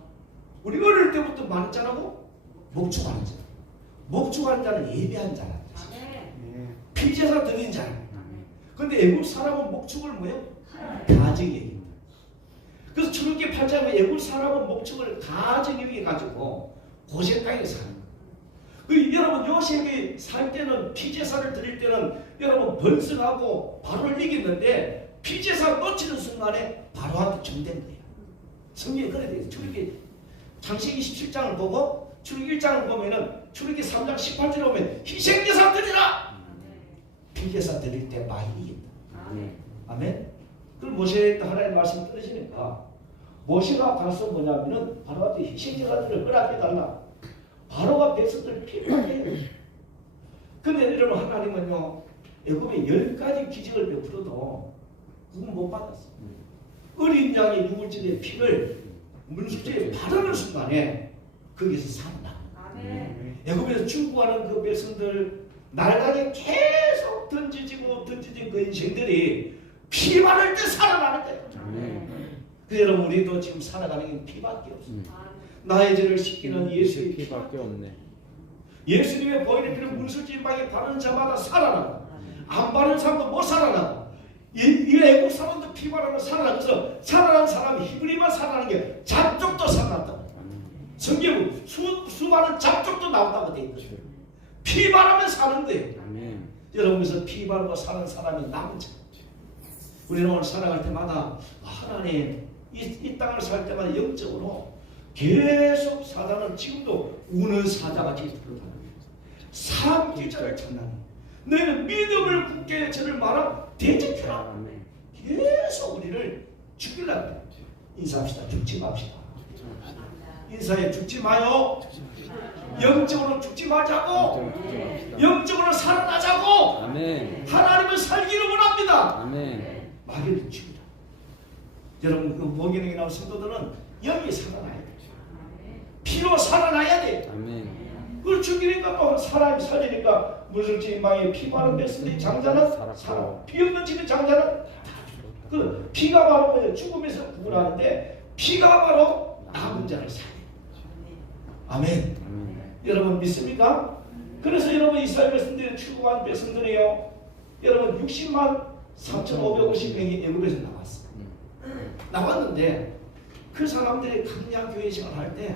우리 어릴 때부터 많은 자라고 목축하는 자. 목축하는 자는 예배한 자란 뜻이죠. 피제사 드린 자. 그런데 애굽 사람은 목축을 뭐요? 가정 얘기입니다. 그래서 출애굽기 8장에 애굽 사람은 목축을 가정 여기 가지고 고센 땅에 사는 거예요. 그 여러분 요셉이 살 때는 피제사를 드릴 때는 여러분 번성하고 바로를 이겼는데 피제사 놓치는 순간에 바로한테 중된 거예요. 성경에 그래 돼요. 출애굽기 창세기 27장을 보고 출애굽기 1장을 보면은 출애굽기 3장 18절에 보면 희생제사 드리라. 피제사 드릴 때 많이 이긴다. 아멘. 그럼 모세의 하나님의 말씀 떨어지니까 모세가 가서 뭐냐면은 바로한테 희생제사들을 허락해달라. 바로가 백성들 피를 해요. 근데 여러분 하나님은요 애굽에 10가지 기적을 베풀어도 구원 못 받았어. 어린 양의 유월절의 피를 문수제에 바르는 순간에 거기서 산다. 애굽에서 출국하는 그 백성들 날강에 계속 던져지고 던져진 그 인생들이 피 바를 때 살아나는 거예요. 그래서 여러분 우리도 지금 살아가는 게 피밖에 없습니다. 나의 죄를 씻기는 예수의 피밖에 없네. 예수님의 보혈의 피를 문수지방에 바르는 자마다 살아나고 안 바르는 사람도 못 살아나고 이 애국 사람도 피 바르면 살아나. 그래서 살아난 사람이 히브리만 살아나는 게 잡족도 살아난다. 성경은 수많은 잡족도 나온다고 되어 있거든요. 피 바르면 사는 거예요. 여러분 그래서 피 바르고 사는 사람이 남은 자. 우리는 오늘 살아갈 때마다 하나님 이 땅을 살 때마다 영적으로 계속 사단은 지금도 우는 사자같이 들어가는 사람 길자를 찾나니 너희는 믿음을 굳게 저를 말하 대적해라. 계속 우리를 죽이려고 인사합시다. 죽지 맙시다. 인사에 죽지 마요. 영적으로 죽지 말자고. 영적으로 살아나자고. 아멘. 하나님은 살기를 원합니다. 아멘. 마귀를 죽이라. 여러분 그 모기능이 나온 성도들은 영이 살아나야 돼. 피로 살아나야 돼. 아멘. 그걸 죽이니까 또 사람이 살리니까 무술지망에 피 바른 백성의 장자는 살아. 피 없는 집의 장자는 그 피가 바로 뭐예요? 죽음에서 구원하는데 피가 바로 남은 자를 살려. 아멘. 여러분 믿습니까? 그래서 여러분 이스라엘 백성들이 출국한 백성들이요. 여러분 60만 3,550명이 애굽에서 나왔어. 나왔는데 그 사람들이 강약 교회 생활할 때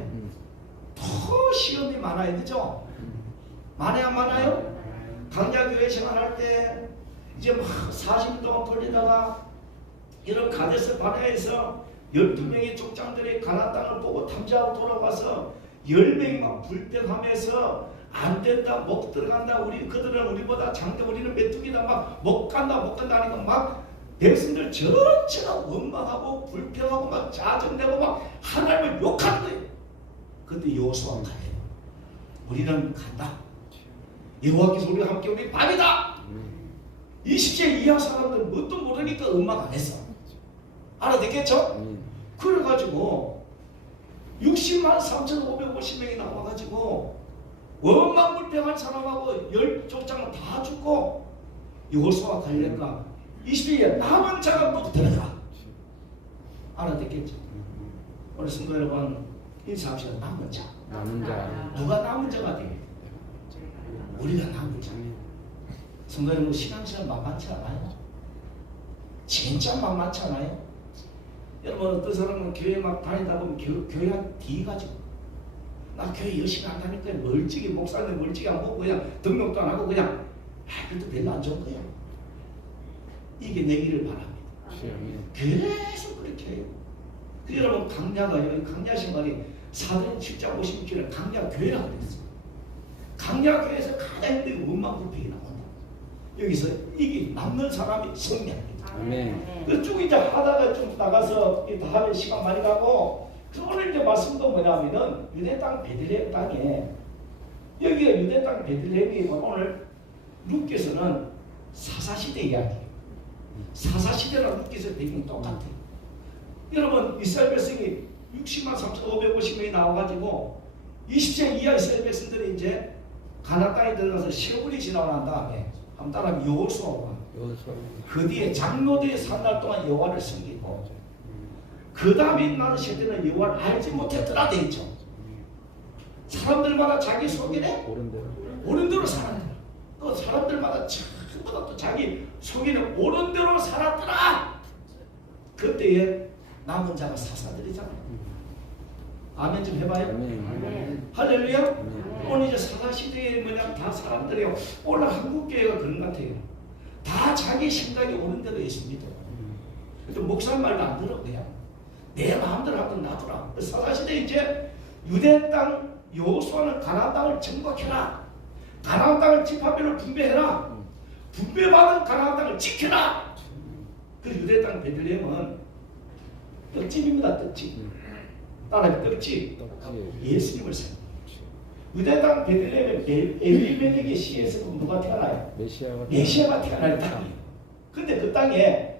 더 시험이 많아야 되죠. 많아야 많아요? 강약 교회 생활할 때 이제 막 40년 동안 돌리다가 이런 가데스 바네아에서 12명의 족장들이 가나안 땅을 보고 탐지하고 돌아와서 10명이 막 불평하면서 안 된다, 못 들어간다, 그들은 우리보다 장대, 우리는 메뚜기다, 막 못 간다 하니까 막 백성들 전체가 원망하고 불평하고 막 짜증내고 막 하나님을 욕하는 거예요. 그때 여호수아가 가요. 우리는 간다. 여호와께서 우리와 함께 우리 밤이다. 20세 이하 사람들은 뭣도 모르니까 음악 안 했어. 알아듣겠죠? 그래가지고 60만 3,550명이 나와가지고 원망불평한 사람하고 10족장은 다 죽고 여호수아 가려니까 20세에 남은 자가 못 들어가. 알아듣겠죠? 오늘 성도 여러분 인사합시다. 남은 자. 남은 자. 누가 남은 자가 돼? 우리가 남은 자. 성도 여러분 신앙생활 만만치 않아요? 진짜 만만치 않아요? 여러분 어떤 사람은 교회 막 다니다 보면 교회 한 뒤 가지고 나 교회 열심히 안 다니까 멀찍이 목사님 멀찍이 안 보고 그냥 등록도 안 하고 그냥 그래도 별로 안 좋은 거야. 이게 내기를 바랍니다. 계속 그렇게 해요. 그 여러분 강야가 여기 강야 생활이 사도행 7장 56절에 강야 교회라고 그랬어요. 강야 교회에서 가장 힘든 원망불평이 나온다. 여기서 이게 남는 사람이 승리합니다. 아멘. 그쭉 이제 하다가 좀 나가서 다음에 시간 많이 가고 그래서 오늘 이제 말씀도 뭐냐면은 유대 땅 베들레헴 땅에 여기가 유대 땅 베들레헴이고 오늘 룻께서는 사사시대 이야기예요. 사사시대랑 룻께서 배경이 똑같아요. 여러분 이스라엘 백성이 60만 3,550명이 나와가지고 20세 이하 이스라엘 백성들이 이제 가나안 땅에 들어가서 세월이 지나고 난 다음에 한번 따라하면 여호수아가 그 뒤에 장로들이 산 날 동안 여호와를 섬기고 그 다음에 나는 세대는 여호와를 알지 못했더라 돼 있죠. 사람들마다 자기 속이네 옳은 대로 살았더라. 또 사람들마다 전부 다 또 자기 속이는 옳은 대로 살았더라. 그때에 남은 자가 사사들이잖아. 아멘 좀 해봐요. 아멘. 할렐루야. 아멘. 오늘 이제 사사시대에 뭐냐면 다 사람들이 오늘 한국교회가 그런 것 같아요. 다 자기 생각이 옳은 대로 있습니다. 목사님 말도 안 들어 그냥 내 마음대로 하고 놔두라. 사사시대 이제 유대 땅 여호수아는 가나안 땅을 정복해라. 가나안 땅을 지파별로 분배해라. 분배받은 가나안 땅을 지켜라. 그 유대 땅 베들레헴은 떡집입니다. 떡집. 따라해 떡집. 예수님을 섬깁니다. 유대 땅 베들레헴의 엘리멜렉의 씨에서 누가 태어나요? 메시아가 태어날 땅이에요. 근데 그 땅에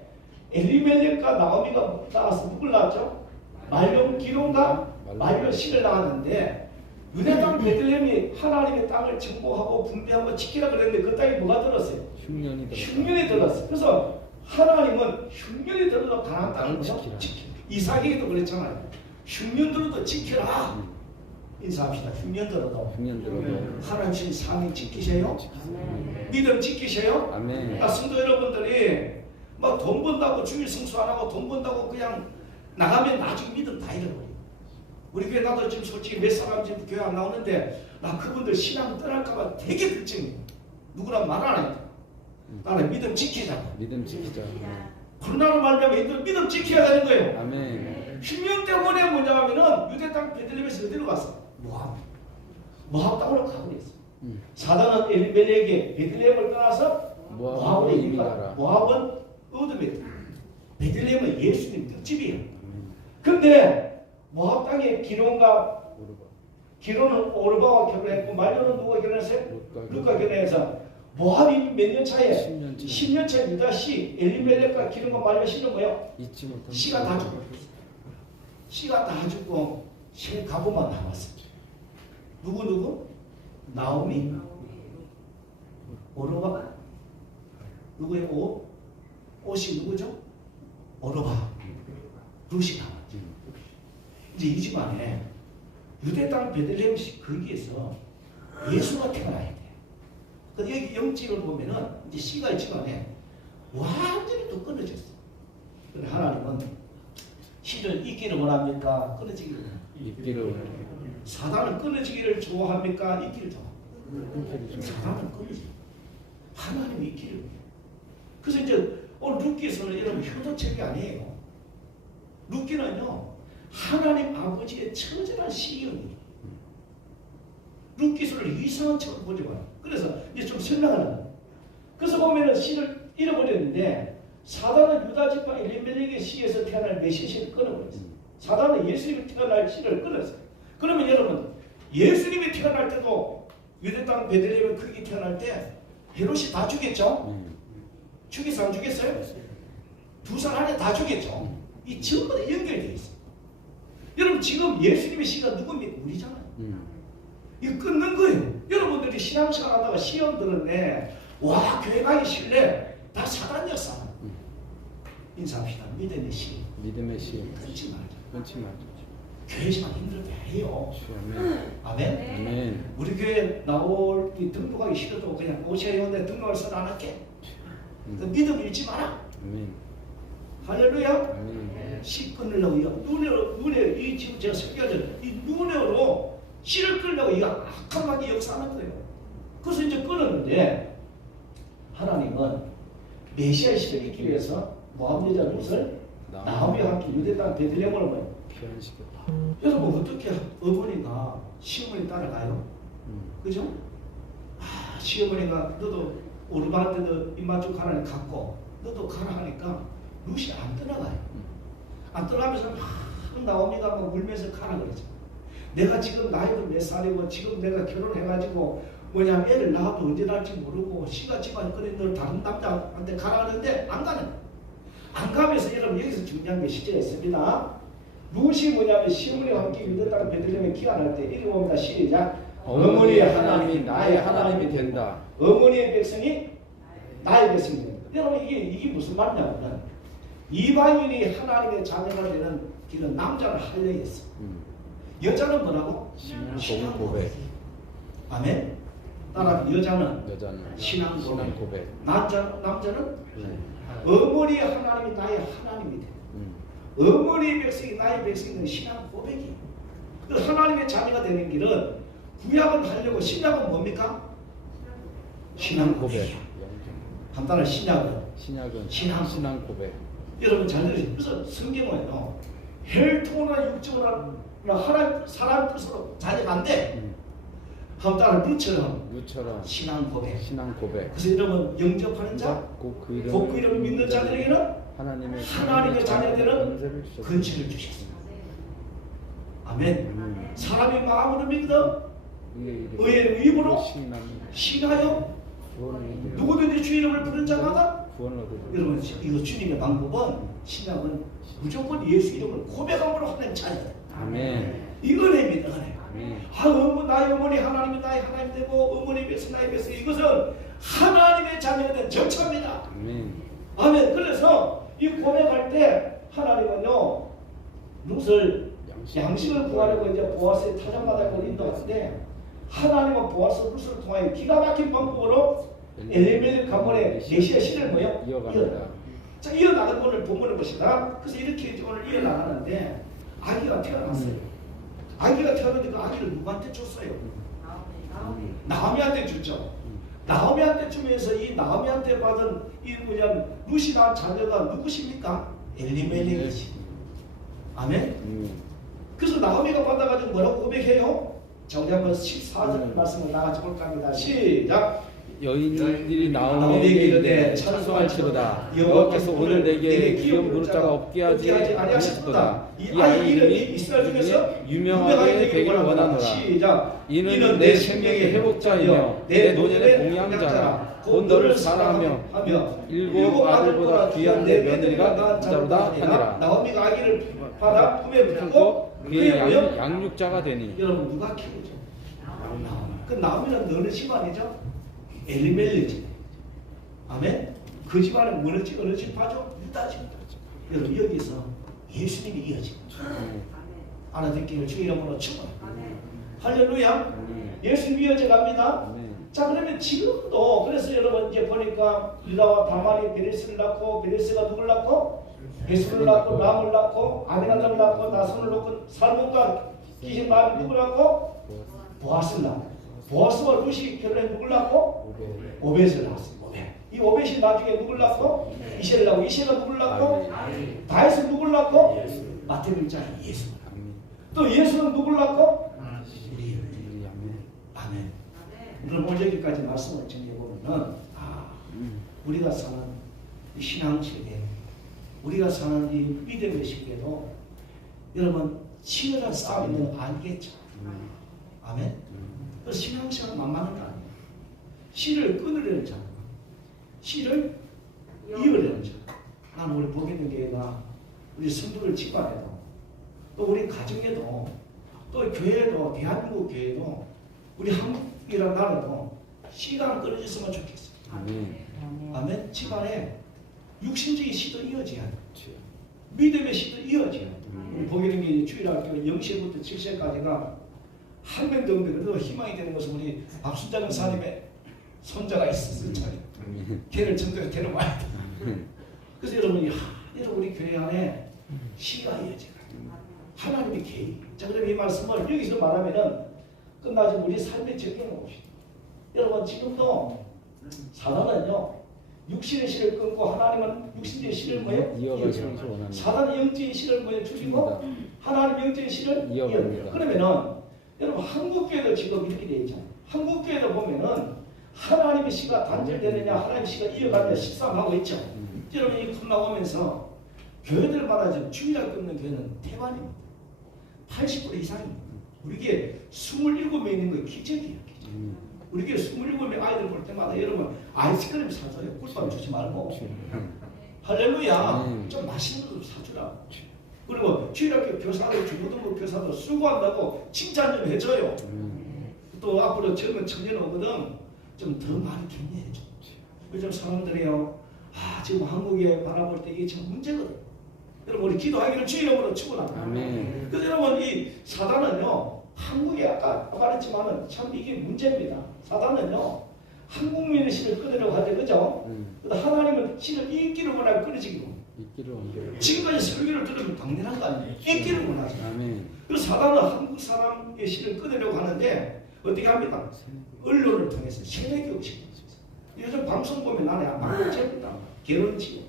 엘리멜렉과 나오미가 나와서 누굴 낳았죠? 말론 기론과 말론 씨를 낳았는데 유대 땅 베들레헴이 하나님의 땅을 정복하고 분배하고 지키라 그랬는데 그 땅에 뭐가 들었어요? 흉년이 들었어요. 그래서 하나님은 흉년이 들어도 가나안 땅을 지키라. 이삭에게도 그랬잖아요. 흉년 들어도 지켜라. 인사합시다. 흉년 들어도 하나님 주신 상이 지키세요. 믿음 지키세요. 아멘. 성도 여러분들이 막 돈 번다고 주일 성수 안 하고 돈 번다고 그냥 나가면 나중에 믿음 다 잃어버려요. 우리 교회 나도 지금 솔직히 몇 사람 지금 교회 안 나오는데 나 그분들 신앙 떠날까봐 되게 걱정이에요. 누구랑 말 안 해요. 나는 믿음 지키자. 코로나로 말하면 믿음 지켜야 되는 거예요. 아멘. 흉년 때문에 뭐냐면은 유대 땅 베들레헴에서 어디로 갔어? 모압 땅으로 가고 있어. 사단은 엘리멜렉에게 베들레헴을 떠나서 모압으로 이민 가라. 모압은 어둠이 베들레헴은 예수님 특집이에요. 근데 모압 땅에 기론은 오르바와 결혼했고 말론은 누가 결혼했어요? 룻과 결혼해서 모압이 몇 년 차에 10년 차에 유다시 엘리멜렉과 기론과 말론 씨는 뭐예요? 씨가 다 죽고 세 가부만 남았어. 누구? 나오미, 오르바, 누구의 옷이 누구죠? 오르바, 룻이 남았지. 이제 이 집안에 유대 땅 베들레헴 거기에서 예수가 태어나야 돼. 근데 여기 영적으로 보면은 이제 씨가 이 집안에 완전히 또 끊어졌어. 근데 하나님은 씨를 잊기를 원합니까? 끊어지기를 원합니까? 사단은 끊어지기를 좋아합니까? 잊기를 좋아합니까? 사단은 끊어지. 하나님이 잊기를 원해요. 그래서 이제 오늘 룻기에서는 여러분 효도책이 아니에요. 룻기는요 하나님 아버지의 처절한 시험이에요. 룻기서를 이상한 척 보지 마요. 그래서 이제 좀 설명을 합니다. 그래서 보면은 씨를 잃어버렸는데 사단은 유다 지파 엘리멜렉의 씨에서 태어날 메시아를 끊어버렸어요. 사단은 예수님이 태어날 씨를 끊었어요. 그러면 여러분 예수님이 태어날 때도 유대 땅 베들레헴에 크게 태어날 때 헤롯이 다 죽였죠? 죽였어 안 죽였어요? 2살 안에 다 죽였죠? 이 전부 다 연결되어 있어요. 여러분 지금 예수님의 씨가 누굽니까? 우리잖아요. 이거 끊는 거예요. 여러분들이 신앙생활 하다가 시험 들었네. 와 교회 가기 싫네. 다 사단 역사. 인사합시다. 믿음의 시. 끊지 말자. 교회지만 힘들게 해요. 아멘. 우리 교회 나올 등록하기 싫어도 그냥 오세요. 내 등록을 써도 안 할게. 그 믿음 잃지 마라. 할렐루야. 씨 끊으려고 눈에 이 지금 제가 설교하잖아요. 이 눈으로 씨를 끊으려고 이 악한 마귀 역사하는 거예요. 그래서 이제 끊었는데 하나님은 메시아 씨를 잊기 위해서 모압 여자 룻을 나오미와 함께 유대 땅 베들레헴으로 뭐예요? 여러분 어떻게 어머니가 시어머니 따라가요? 그죠? 시어머니가 너도 오르바한테도 입맞추고 가라니 갔고 너도 가라 하니까 룻이 안 떠나가요. 안 떠나면서 막 나오미가 막 울면서 가라 그러죠. 내가 지금 나이도 몇 살이고 지금 내가 결혼해가지고 뭐냐면 애를 낳아도 언제 날지 모르고 시가 집안 끓인 널 다른 남자한테 가라 하는데 안 가는 거예요. 안 가면서 여러분 여기서 중요한 게 시제가 있습니다. 룻이 뭐냐면 시어머니와 함께 유대 땅 베들레헴에 귀환할 때 읽어봅니다. 시작. 어머니의 하나님이 나의 하나님이 된다. 어머니의 백성이 나의 백성이 된다. 여러분 이게 무슨 말이냐면 이방인이 하나님의 자녀가 되는 길은 남자는 할례였어. 여자는 뭐라고? 신앙 고백. 아멘. 따라 여자는 신앙 고백. 남자는 어머니의 하나님이 나의 하나님이 돼. 어머니의 백성이 나의 백성이 신앙 고백이에요. 그 하나님의 자녀가 되는 길은 구약은 하려고 신약은 뭡니까? 신앙 고백. 간단한 신약은 신앙 고백. 여러분 잘 들으세요. 그래서 성경은요 혈통이나 육적이나 하나님 사람 뜻으로 자녀가 안 돼. 한따라 룻처럼 신앙 고백. 그래서 여러분 영접하는 자, 곧 그 이름을 믿는 자들에게는 하나님의 자녀들은 근세를 주셨습니다. 아멘. 사람이 마음으로 믿어 의의 입으로 신앙 신하여 구원을 누구든지 주 이름을 부른 자마다 구원을 얻으려. 여러분 이거 주님의 방법은 신약은 무조건 예수 이름을 고백함으로 하는 자예요. 아멘. 이거 냅니다. 은혜. 아멘. 나의 어머니 하나님이 나의 하나님 되고 어머니 뱃은 나의 뱃은 이것은 하나님의 자녀는 절차입니다. 아멘. 아멘. 그래서 이 고백할 때 하나님은요 룻을 양식을 구하려고 이제 보아스의 타작마당으로 인도하는데 하나님은 보아스 룻을 통하여 기가 막힌 방법으로 엘리멜 가문의 메시아 시를 뭐요? 이어갑니다. 자, 이어나가는 오늘 본문을 보시다. 그래서 이렇게 오늘 이어나가는데 아기가 태어났어요. 아기가 태어났는데 그 아기를 누구한테 줬어요? 나오미한테 줬죠. 나오미한테 주면서 이 나오미한테 받은 이 뭐냐면 룻이 낳은 자녀가 누구십니까? 엘리멜렉이지. 아멘. 그래서 나오미가 받아가지고 뭐라고 고백해요? 자, 우리 한번 14절 말씀을 나같이 볼까 합니다. 시작. 여인들이 나오미에게 나오미에게 이르되 이르되 찬송할지로다. 여호와께서 오늘 내게 귀여운 부를 자가 없게 하지 아니하셨도다. 이 아이 이름이 이스라엘 중에서 유명하게 되기를 원하노라. 시작. 이는 내 생명의 회복자이며 내 노년의 공양자라. 곧 너를 사랑하며 일곱 아들보다 귀한 내 며느리가 낳은 자로다 하니라. 나오미가 아기를 받아 품에 붙고 그의 양육자가 되니. 여러분 누가 키우죠? 나오미. 그 나오미는 어느 집안이죠? 엘리멜렉이죠. 아멘. 그 집안은 어느 집하죠? 유다 집. 여러분 여기서 예수님이 이어집니다. 알아듣기를 주 이름으로 축원합니다. 할렐루야. 예수님 이어져 갑니다. 자, 그러면 지금도 그래서 여러분 이제 보니까 유다와 다말이 베레스를 낳고 베레스가 누굴 낳고 예수를 낳고 람을 낳고 아미나답을 낳고 나손을 낳고 살몬과 기신 마음이 누굴 낳고 보아스를 낳고 보아스와 룻이 결혼해 누굴 낳고 오벳을 낳았습니다. 이 오벳이 나중에 누굴 낳고 이세를 낳고 이세가 누굴 낳고 다윗은 누굴 낳고 마태복음 예수. 또 예수는 누굴 낳고 우리. 아멘. 그럼 오늘 여기까지 말씀을 정리해보면은 우리가 사는 이 신앙시대 우리가 사는 이 믿음의 시대도 여러분 치열한 싸움이 있는 거 알겠죠? 아멘. 그래서 신앙생활은 만만한 거 아니에요. 씨를 끊으려는 자, 씨를 이으려는 자. 나는 우리 복있는 교회가 우리 성도들 집안에도 또 우리 가정에도 또 교회도 대한민국 교회도 우리 한국이라는 나라도 씨가 끊어졌으면 좋겠어요. 아멘. 집안에 육신적인 씨도 이어져야 돼요. 믿음의 씨도 이어져야 돼요. 우리 복있는 교회 주일학교 0시부터 7시까지가 한 명 정도 그래도 희망이 되는 것은 우리 박순자 목사님의 손자가 있었어요. 걔를 전도에 데려와야 돼. 그래서 여러분이 여러분 우리 교회 안에 시가 이어져요. 하나님의 계획. 자, 그럼 이 말씀을 여기서 말하면은 끝나지 우리 삶에 적용해 봅시다. 여러분 지금도 사단은요 육신의 씨를 끊고 하나님은 육신의 씨를 뭐예요? 이어가요. 사단은 영적인 씨를 뭐예요? 줄이고 하나님 영적인 씨를 이어갑니다. 그러면은 여러분 한국교회도 지금 이렇게 되어 있잖아요. 한국교회도 보면은 하나님의 씨가 단절되느냐 하나님의 씨가 이어가느냐 식상하고 있죠. 여러분 이 끝나오면서 교회들마다 지금 주일날 끊는 교회는 태반입니다. 80% 이상입니다. 우리 교회 27명 있는 거 기적이에요. 우리 교회 27명 아이들 볼 때마다 여러분 아이스크림 사줘요. 꿀밤 주지 말고. 할렐루야. 좀 맛있는 거 사주라. 그리고 주일학교 교사들, 중고등부 교사들 수고한다고 칭찬 좀 해줘요. 또 앞으로 젊은 청년 오거든 좀 더 많이 격려해줘. 요즘 사람들이요, 지금 한국에 바라볼 때 이게 참 문제거든. 여러분 우리 기도하기를 주 이름으로 축원합니다. 그래서 여러분 이 사단은요, 한국에 아까 말했지만은 참 이게 문제입니다. 사단은요, 한국민의 신을 끊으려고 하죠, 그죠? 하나님은 신을 인기를 원하고 끊어지기로. 지금까지 설교를 들으면 당연한 거 아니에요? 인기를 원하죠. 그래서 사단은 한국 사람의 신을 끊으려고 하는데 어떻게 합니까? 언론을 통해서 세뇌교육 시켜요. 요즘 방송 보면 나는 막 재밌다. 결혼치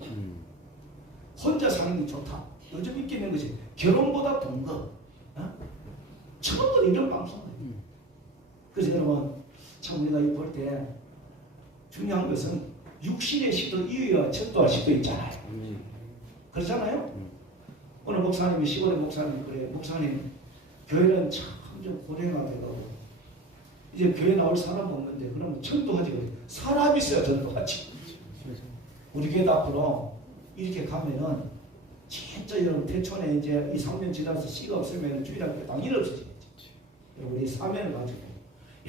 혼자 사는 게 좋다. 요즘 인기 있는 것이 결혼보다 동거. 처음 이런 방송을. 그래서 여러분 참 우리가 이 볼 때 중요한 것은 육신의 시도 이어야 전도할 시도 있잖아요. 그렇잖아요? 오늘 목사님이 시골의 목사님 그래 목사님 교회는 참 좀 고령화되고 이제 교회 나올 사람 없는데 그러면 전도하지. 사람이 있어야 전도하지. 우리 교회 앞으로 이렇게 가면은 진짜 여러분 대촌에 이제 2, 3년 지나서 씨가 없으면 주일학교 당일 없어지겠지. 우리 사명을 가지고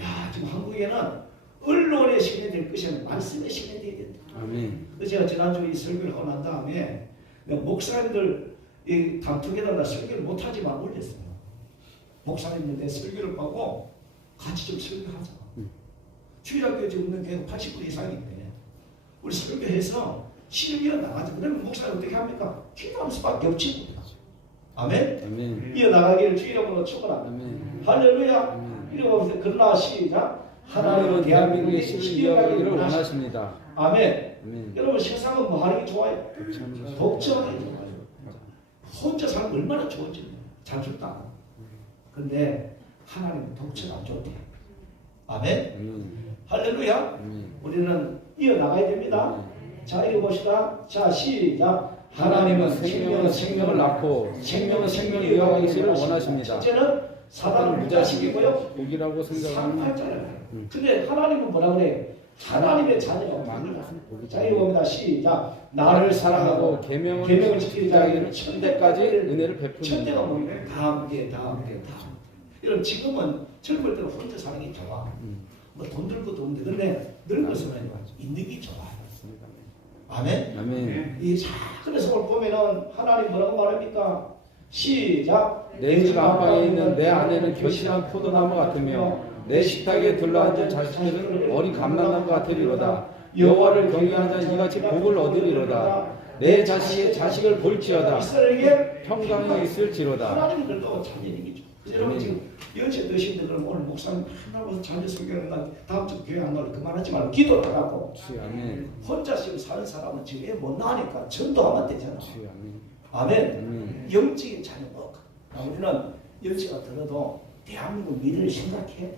야 지금 한국에는 언론의 신이 될 것이 말씀의 신이 되어야 된다. 아멘. 그래서 제가 지난주에 이 설교를 하고 난 다음에 목사님들 이 단톡에다가 설교를 못하지만 올렸어요. 목사님들 내 설교를 보고 같이 좀 설교하자. 주일학교에 지금 있는 교회가 80% 이상인데 우리 설교해서 실비로 나가자. 그러면 목사님 어떻게 합니까? 기도할 수밖에 없지. 아멘. 아멘. 이어나가기를 주일학교로 축원합니다. 아멘. 할렐루야. 아멘. 이러고 그러나 시작. 하나님은 대한민국의 씨를 이어가기를 원하십니다. 아멘. 아멘. 여러분 세상은 뭐 하는 게 좋아요? 독점하는 게 좋아요. 혼자 살면 얼마나 좋은지 잘 줬다. 근데 하나님은 독점 안 좋대. 아멘. 아멘. 할렐루야. 아멘. 우리는 이어나가야 됩니다. 자 읽어봅시다. 자 시작. 하나님은 생명은 생명을 낳고 생명은 생명을 이어가기를 원하십니다. 첫째는 사단은 무자식이고요. 복이라고 생각하는 상팔자예요. 근데 하나님은 뭐라 그래요? 하나님의 자녀가 많으라. 자 읽어봅니다. 시작. 나를 사랑하고 계명을 지키는 자에게는 천대까지 은혜를 베푸는 천대가 뭐예요? 다음 게. 이런 지금은 젊을 때는 혼자 사는 게 좋아. 뭐 돈 들 것도 없는데 근데 늙어서는 있는 게 좋아. 아멘. 아멘. 그래서 오늘 보면은 하나님 뭐라고 말합니까? 시작. 내 집 안방에 있는 내 아내는 견실한 포도나무 같으며 내 식탁에 둘러앉은 자식들은 어린 감람나무 같으리로다. 여호와를 경외하는 자 이같이 복을 얻으리로다. 내 자식의 자식을 볼지어다. 이스라엘에게 평강이 있을지로다. 하나님 그래도 자녀님이죠. 여러분 지금 연세 드신데 그럼 오늘 목사님 하나님께서 자녀 설교는 나 다음 주 교회 안 나올 그만하지 말고 기도를 하고 아멘. 혼자 지금 사는 사람은 지금 애 못 나니까 전도하면 되잖아. 아멘. 아멘. 영적인 자녀 못 가. 우리는 연세가 들어도 대한민국 미래를 생각해.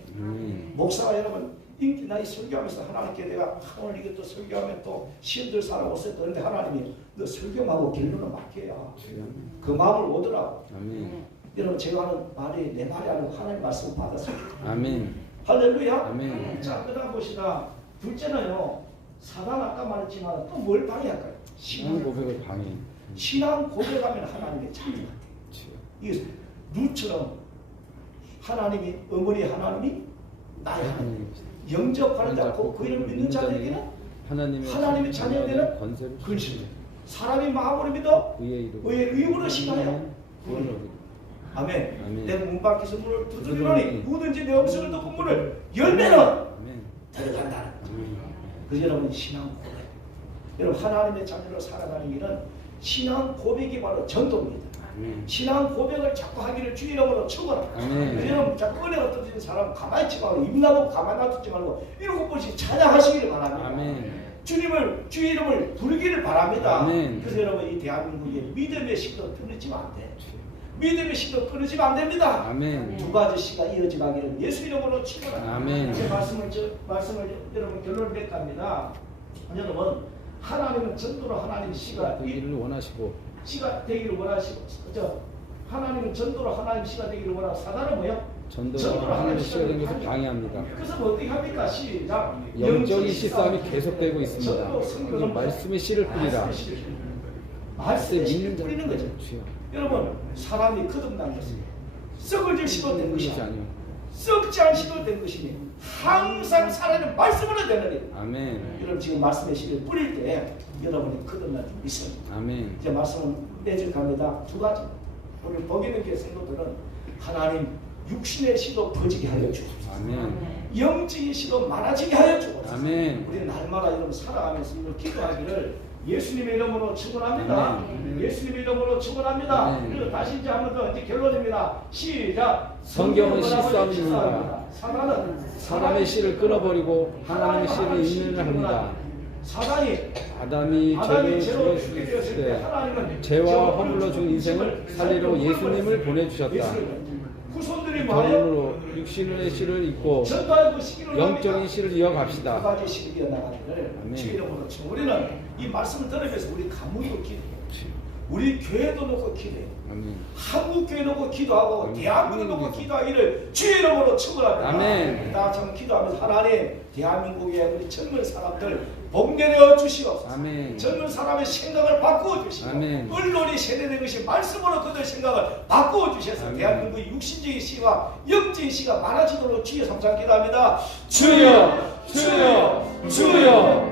목사가 여러분 인기 나이 설교하면서 하나님께 내가 오늘 이것도 설교하면 또 시험들 살아고 있었다. 그런데 하나님이 너 설교하고 결론을 맡겨야 그 마음을 오더라고. 아멘. 여러분 제가 하는 말이 내 말이 아니고 하나님 말씀 받았어요. 아멘. 할렐루야. 아멘. 자 그다음 보시다. 둘째는요. 사단 아까 말했지만 또 뭘 방해할까요? 신앙 고백을 방해. 신앙 고백하면 하나님의 자녀 같아요. 이게 누처럼 하나님이 어머니 하나님이 나의 하나님 영접하는 자고 그 이름 믿는 자들에게는 하나님의 자녀에게는 권세를 근심. 사람이 마음으로 믿어 의의 이름으로 신하여 아멘. 아멘. 내가 문 밖에서 문을 두드리노니 누구든지 내 음성을 듣고 문을 열면은 들어간다는 거죠. 그래서 여러분 신앙 고백. 여러분 하나님의 자녀로 살아가는 길은 신앙 고백이 바로 전도입니다. 신앙 고백을 자꾸 하기를 주 이름으로 축원합니다. 여러분 자꾸 은혜가 떨어지는 사람 가만히 있지 말고 입 나보고 가만히 놔두지 말고 7번씩 찬양하시기를 바랍니다. 아멘. 주님을 주 이름을 부르기를 바랍니다. 아멘. 그래서 여러분 이 대한민국에 믿음의 씨도 끊어지면 안 돼. 믿음의 씨도 끊어지면 안 됩니다. 아멘. 두 가지 씨가 이어져 가기를 예수 이름으로 축원합니다. 아멘. 제 말씀을 여러분 결론을 맺갑니다. 여러분 하나님은 전도로 하나님 씨가 되기를 원하시고 씨가 되기를 원하시고 그죠? 하나님은 전도로 하나님 씨가 되기를 원하고 사단은 뭐요? 전도로 하나님 씨가 되는 것을 방해합니다. 그래서 뭐 어떻게 합니까? 시작. 영적인 씨싸움이 계속되고 있습니다. 이 말씀의 씨를 뿌리라. 말씀의 씨를 뿌리는 거죠. 주여. 여러분 사람이 거듭난 것은 썩어질 씨도 된 것이 그것이 아니에요. 아니요. 썩지 않은 씨도 된 것이니 항상 살아있는 말씀으로 되느니 아멘. 여러분 지금 말씀의 씨를 뿌릴 때 여러분이 거듭난 줄 믿습니다. 아멘. 이제 말씀은 맺어갑니다. 두 가지. 오늘 복 있는 게 생도들은 하나님 육신의 씨도 퍼지게 하여 주옵소서. 아멘. 영적인 씨도 많아지게 하여 주옵소서. 아멘. 우리 날마다 여러분 살아가면서 이걸 기도하기를 예수님의 이름으로 축원합니다. 아멘. 예수님의 이름으로 축원합니다. 아멘. 그리고 다시 이제 한 번 더 이제 결론입니다. 시작. 성경은 씨싸움입니다. 사단은 사람의 씨를 끊어버리고 하나님의 씨를 인연을 합니다. 사단이 아담이 죄로 죽었을 때 죄와 허물로 죽은 인생을 살리러 예수님을 보내주셨다. 후손들이 뭐하여? 그러므로 육신의 씨를 잊고 전도하고 시기를 영적인 씨를 두 이어갑시다. 가지 시기를 이어나가기를 아멘. 주의 이름으로 우리는 이 말씀을 들으면서 우리 가문도 기도해요. 우리 교회도 놓고 기도해요. 아멘. 한국 교회 놓고 기도하고 아멘. 대한민국 놓고 기도하기를 주의 이름으로 축원합니다. 아멘. 다 같이 한번 기도하면서 하나님 대한민국의 우리 젊은 사람들 복 내려 주시옵소서. 아멘. 젊은 사람의 생각을 바꾸어 주시고 아멘. 언론이 세뇌된 것이 말씀으로 그들 생각을 바꾸어 주셔서 아멘. 대한민국의 육신적인 시가 영적인 시가 많아지도록 주의 삼상 기도합니다. 주여, 주여, 주여.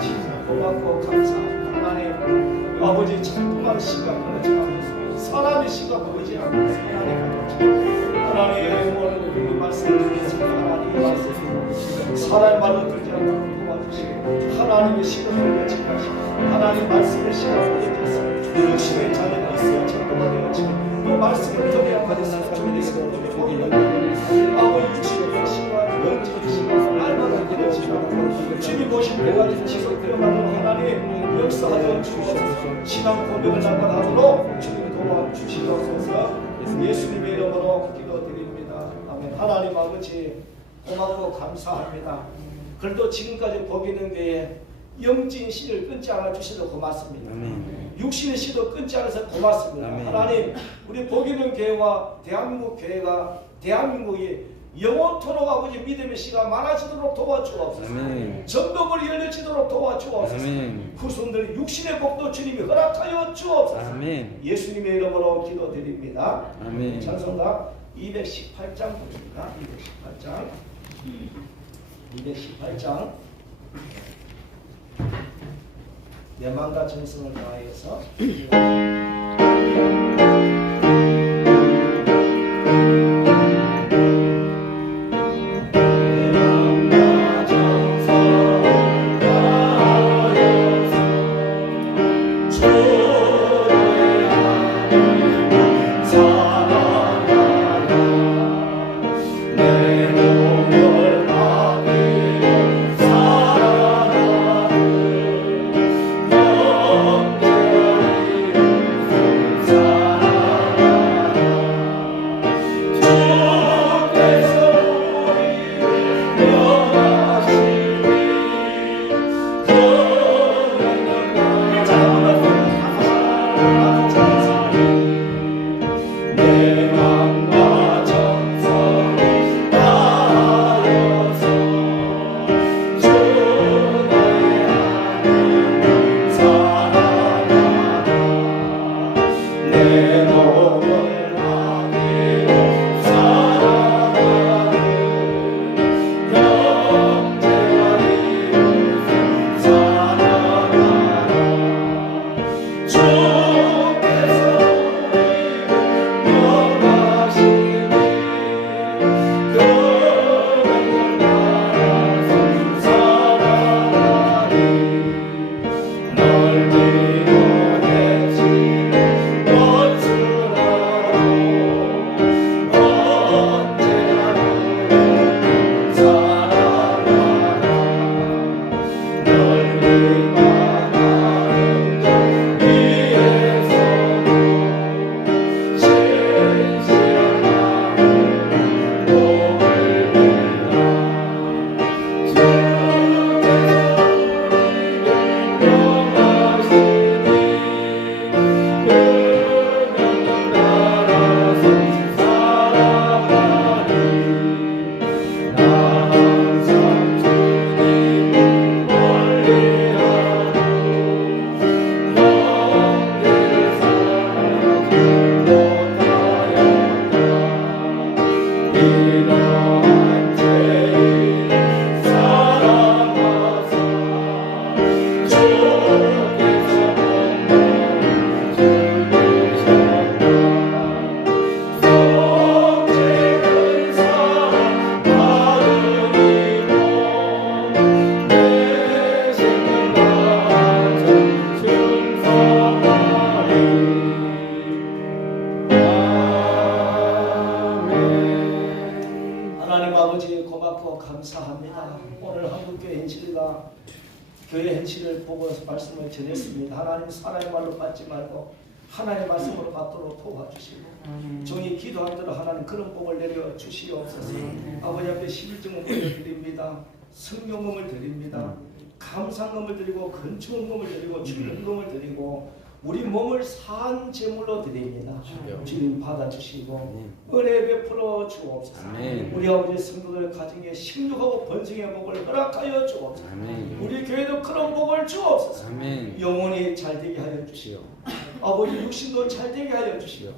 진짜 고맙고 감사합니다. 하나님 아버지 자꾸만 시가 끊어지고 사람의 시가 보이지 않고 하나님 오늘 우리 말씀 중에서 하나님 말씀 사람의 말로 들지 않도록 도와주시고 하나님의 시가 들려지게 하시고 하나님 말씀의 시가 들려져서 육신의 자녀가 있어야 전도가 되어지고 또 말씀을 통해 받으사 주님께서 아버지 육신의 시와 영적인 시가 날마다 되어지고 주님 보신 배가 지속되어가도록 하나님 역사하여 주옵소서. 신앙 고백을 날마다 하도록 주님 도와주시옵소서. 예수님의 이름으로 기도드립니다. 아멘. 하나님 아버지 고맙고 감사합니다. 그래도 지금까지 복있는 교회에 영적인 씨를 끊지 않아 주셔서 고맙습니다. 아멘. 육신의 씨도 끊지 않아서 고맙습니다. 아멘. 하나님 우리 복있는 교회와 대한민국 교회가 대한민국이 영원토록 아버지 믿음의 씨가 많아지도록 도와주옵소서. 아멘. 전도물이 열려지도록 도와주옵소서. 아멘. 후손들 육신의 복도 주님이 허락하여 주옵소서. 아멘. 예수님의 이름으로 기도드립니다. 아멘. 찬송가 218장 보십니다. 218장 내 마음과 정성을 다하여서 감사합니다. 오늘 한국교회 현실과 교회 현실을 보고 말씀을 전했습니다. 하나님 사람의 말로 받지 말고 하나님의 말씀으로 받도록 도와주시고 종이 기도한 대로 하나님 그런 복을 내려 주시옵소서. 아버지 앞에 11증을 드립니다. 성령금을 드립니다. 감상금을 드리고 건축금을 드리고 출연금을 드리고 우리 몸을 산 제물로 드립니다. 주여. 주님 받아주시고 아멘. 은혜 베풀어 주옵소서. 아멘. 우리 아버지 성도들 가정에 심육하고 번성의 복을 허락하여 주옵소서. 아멘. 우리 교회도 그런 복을 주옵소서. 아멘. 영혼이 잘되게 하여 주시오. 아버지 육신도 잘되게 하여 주시오.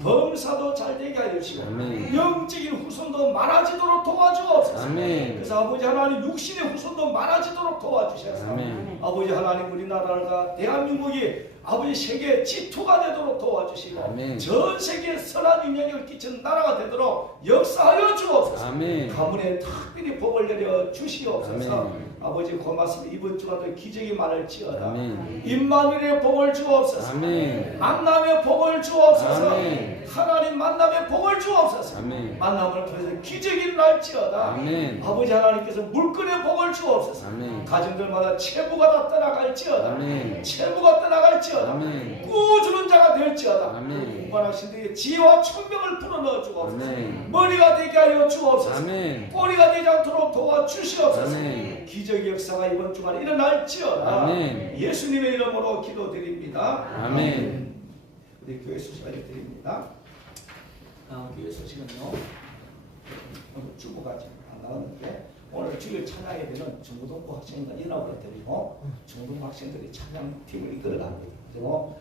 범사도 잘되게 하여 주시오. 아멘. 영적인 후손도 많아지도록 도와주옵소서. 아멘. 그래서 아버지 하나님 육신의 후손도 많아지도록 도와주셔서 아멘. 아버지 하나님 우리나라가 대한민국이 아버지 세계 지투가 되도록 도와주시고 아멘. 전 세계에 선한 영향력을 끼치는 나라가 되도록 역사하여 주옵소서. 아멘. 가문에 특별히 복을 내려 주시옵소서. 아멘. 아버지 고맙습니다. 이번 주간도 기적이 많을지어다. 아멘. 임마누엘의 복을 주옵소서. 아멘. 만남의 복을 주옵소서. 아멘. 하나님 만남의 복을 주옵소서. 아멘. 만남을 통해서 기적이 날지어다. 아멘. 아버지 하나님께서 물건의 복을 주옵소서. 아멘. 가정들마다 채무가 다 떠나갈지어다. 아멘. 채무가 떠나갈지어다. 아멘. 꾸주는 자가 될지어다. 아멘. 공부하신 뒤에 지혜와 총명을 불어넣어 주옵소서. 아멘. 머리가 되게 하여 주옵소서. 아멘. 꼬리가 되지 않도록 도와주시옵소서. 아멘. 기적의 역사가 이번 주간에 일어날지어다. 아멘. 예수님의 이름으로 기도드립니다. 아멘. 우리 교회 소식을 드립니다. 교회 소식은요. 오늘 주보가 지금 안 나왔는데 오늘 주일 찬양에 되는 중고등부 학생들 인하를 드리고 중고등부 학생들이 찬양팀을 이끌어갑니다. 그리고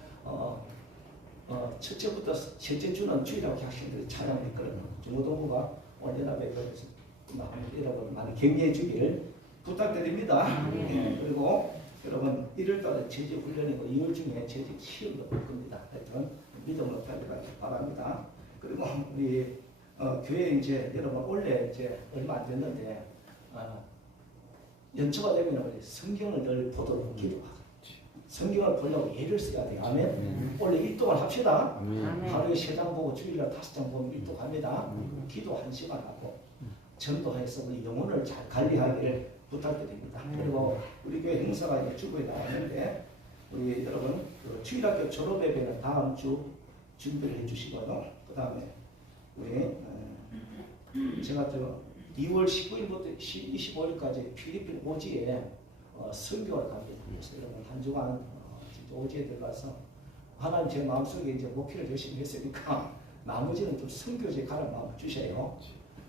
첫째부터 셋째 주는 주일학교 학생들이 찬양을 이끌어는 중고등부가 오늘 연합에 여러분 많이 격려해 주길 부탁드립니다. 그리고 여러분 1월달에 재직 훈련이고 2월 중에 재직 시험도 볼 겁니다. 하여튼 믿음으로 달려가길 바랍니다. 그리고 우리 교회 이제 여러분 원래 이제 얼마 안 됐는데 연초가 되면 우리 성경을 늘 보도록 기도하고 성경을 보려고 예를 써야 돼요. 아멘. 원래 일동을 합시다. 아멘. 하루에 3장 보고 주일날 5장 보면 일동합니다. 기도 1시간 하고 전도해서 우리 영혼을 잘 관리하기를 부탁드립니다. 그리고 우리 교회 행사가 이제 주부에 나왔는데 우리 여러분 그 주일학교 졸업 예배는 다음 주 준비를 해주시고요. 그 다음에 우리 제가 저 2월 19일부터 25일까지 필리핀 오지에 선교를 갑니다. 그래서 여러분 한 주간 오지에 들어가서 하나님 제 마음속에 이제 목표를 열심히 했으니까 나머지는 좀 선교지에 가는 마음을 주셔요.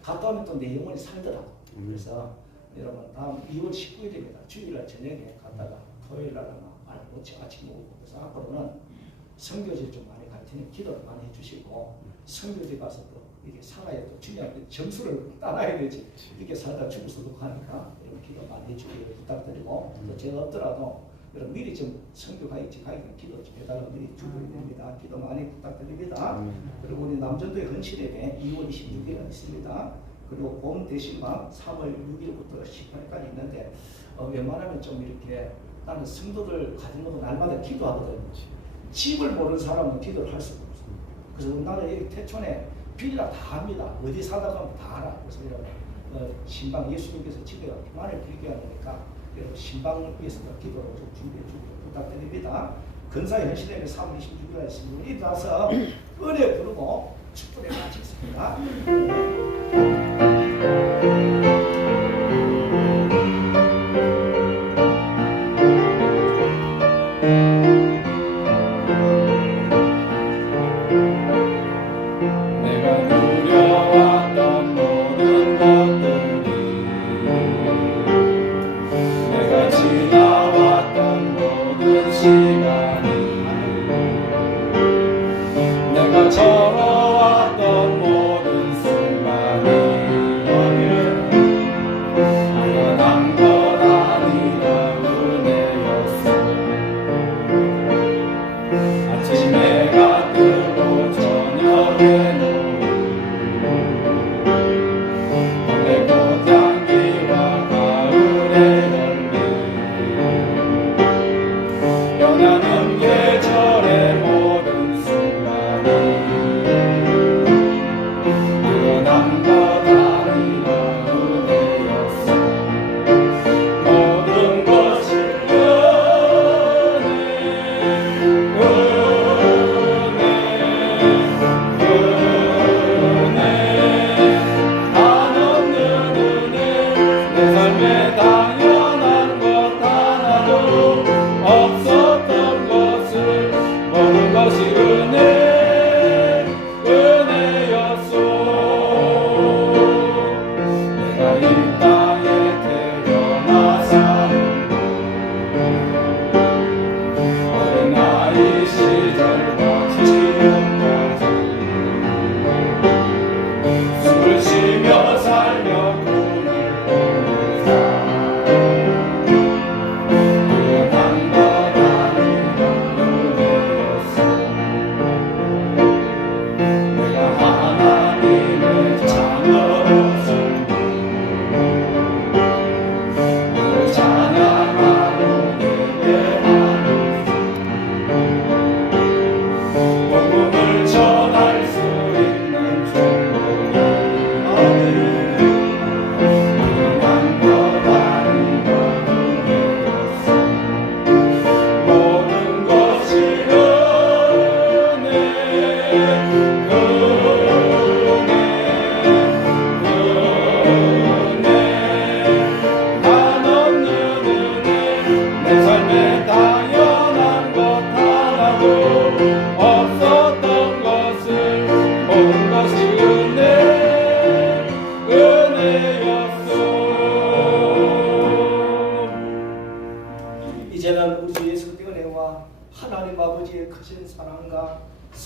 갔다 오면 또 내 영혼이 살더라고. 그래서 여러분 다음 2월 19일입니다. 주일날 저녁에 갔다가 토요일날 말 못치 아침 먹고 그래서 앞으로는 선교지 좀 많이 갈 테니 기도를 많이 해주시고 선교지 가서 또 이게 살아야 또 중요한 점수를 따라야 되지. 이게 살다 죽을 수도 하니까 여러분 기도 많이 해주기를 부탁드리고 또 제가 없더라도 여러분 미리 좀 선교 가야지 기도 좀 해달라고 미리 주부해야 됩니다. 기도 많이 부탁드립니다. 그리고 우리 남전도의 헌신예배 2월 26일에 있습니다. 그리고 봄 대신방 3월 6일부터 18일까지 있는데 웬만하면 좀 이렇게 나는 성도들 가진 거 날마다 기도하거든요. 집을 모르는 사람은 기도를 할 수가 없어요. 그래서 나는 여기 태촌에 빌라 다 합니다. 어디 사다 가면 다 알아. 그래서 여러분 신방 예수님께서 집에 평안을 빌게 하니까 여러분 신방을 위해서도 기도를 좀 준비해 주기를 부탁드립니다. 근사의 현실에 3월 26일에 있습니다. 우리 나서 은혜 부르고 축복에 마치겠습니다. 내가 누려왔던 모든 것들이 내가 지나왔던 모든 시간이 내가 걸어왔던 모든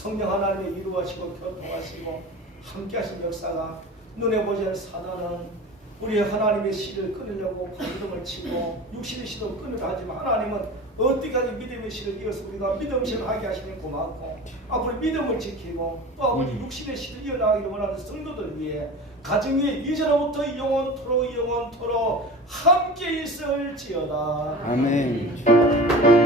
성령 하나님의 이루어지고 교통하시고 함께하신 역사가 눈에 보지 않는 사단은 우리 하나님의 씨를 끊으려고 발등을 치고 육신의 씨도 끊으려 하지만 하나님은 어디까지 믿음의 씨를 이어서 우리가 믿음을 하게 하시면 고맙고 앞으로 믿음을 지키고 또 아버지 육신의 씨를 이어나가기를 원하는 성도들 위해 가정에 이제로부터 영원토록 함께 있을지어다. 아멘.